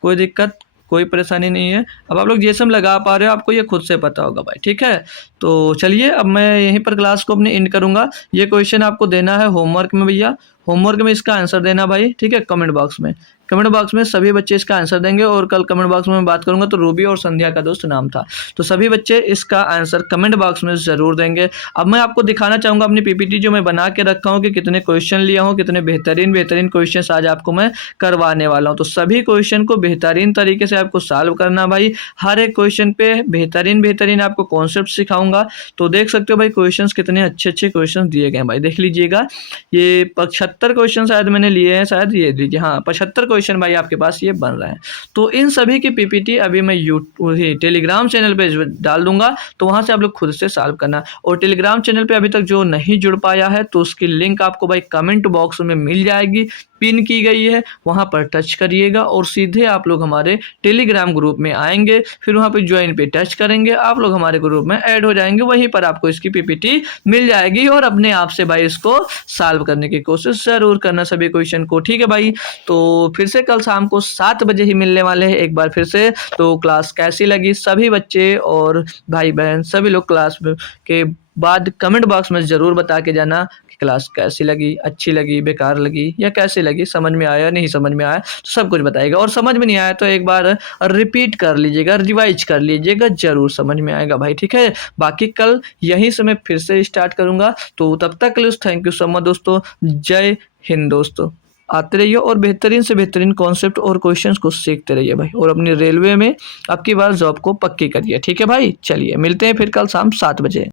कोई दिक्कत कोई परेशानी नहीं है। अब आप लोग जीएसएम लगा पा रहे हो, आपको ये खुद से पता होगा भाई, ठीक है। तो चलिए अब मैं यहीं पर क्लास को अपनी एंड करूंगा। ये क्वेश्चन आपको देना है होमवर्क में भैया, होमवर्क में इसका आंसर देना भाई, ठीक है, कमेंट बॉक्स में। कमेंट बॉक्स में सभी बच्चे इसका आंसर देंगे, और कल कमेंट बॉक्स में मैं बात करूंगा तो रूबी और संध्या का दोस्त नाम था, तो सभी बच्चे इसका आंसर कमेंट बॉक्स में ज़रूर देंगे। अब मैं आपको दिखाना चाहूँगा अपनी पीपीटी जो मैं बना के रखा हूँ कि कितने क्वेश्चन लिया हूँ, कितने बेहतरीन बेहतरीन क्वेश्चन आज आपको मैं करवाने वाला हूँ। तो सभी क्वेश्चन को बेहतरीन तरीके से आपको सॉल्व करना भाई, हर एक क्वेश्चन पे बेहतरीन बेहतरीन आपको कॉन्सेप्ट सिखाऊंगा। तो देख सकते हो भाई क्वेश्चन कितने अच्छे अच्छे क्वेश्चन दिए गए भाई, देख लीजिएगा। ये 75 क्वेश्चन शायद मैंने लिए हैं, शायद ये लीजिए, हाँ 75 क्वेश्चन भाई आपके पास ये बन रहे हैं। तो इन सभी की पीपीटी अभी मैं टेलीग्राम चैनल पे डाल दूंगा, तो वहां से आप लोग खुद से सॉल्व करना। और टेलीग्राम चैनल पे अभी तक जो नहीं जुड़ पाया है तो उसकी लिंक आपको भाई कमेंट बॉक्स में मिल जाएगी, पिन की गई है, वहां पर टच करिएगा और सीधे आप लोग हमारे टेलीग्राम ग्रुप में आएंगे, फिर वहां पे ज्वाइन पे टच करेंगे, आप लोग हमारे ग्रुप में ऐड हो जाएंगे, वहीं पर आपको इसकी पीपीटी मिल जाएगी, और अपने आप से भाई इसको सॉल्व करने की कोशिश जरूर करना सभी क्वेश्चन को, ठीक है भाई। तो फिर से कल शाम को 7 बजे ही मिलने वाले हैं एक बार फिर से। तो क्लास कैसी लगी सभी बच्चे और भाई बहन सभी लोग क्लास के बाद कमेंट बॉक्स में ज़रूर बता के जाना कि क्लास कैसी लगी, अच्छी लगी, बेकार लगी या कैसी लगी, समझ में आया नहीं समझ में आया, तो सब कुछ बताइएगा। और समझ में नहीं आया तो एक बार रिपीट कर लीजिएगा, रिवाइज कर लीजिएगा, ज़रूर समझ में आएगा भाई, ठीक है। बाकी कल यहीं से मैं फिर से स्टार्ट करूँगा, तो तब तक के लिए थैंक यू सो मच दोस्तों। जय हिंद दोस्तों। आते रहिए और बेहतरीन से बेहतरीन कॉन्सेप्ट और क्वेश्चंस को सीखते रहिए भाई, और अपनी रेलवे में आपकी बार जॉब को पक्की करिए, ठीक है भाई। चलिए मिलते हैं फिर कल शाम 7 बजे।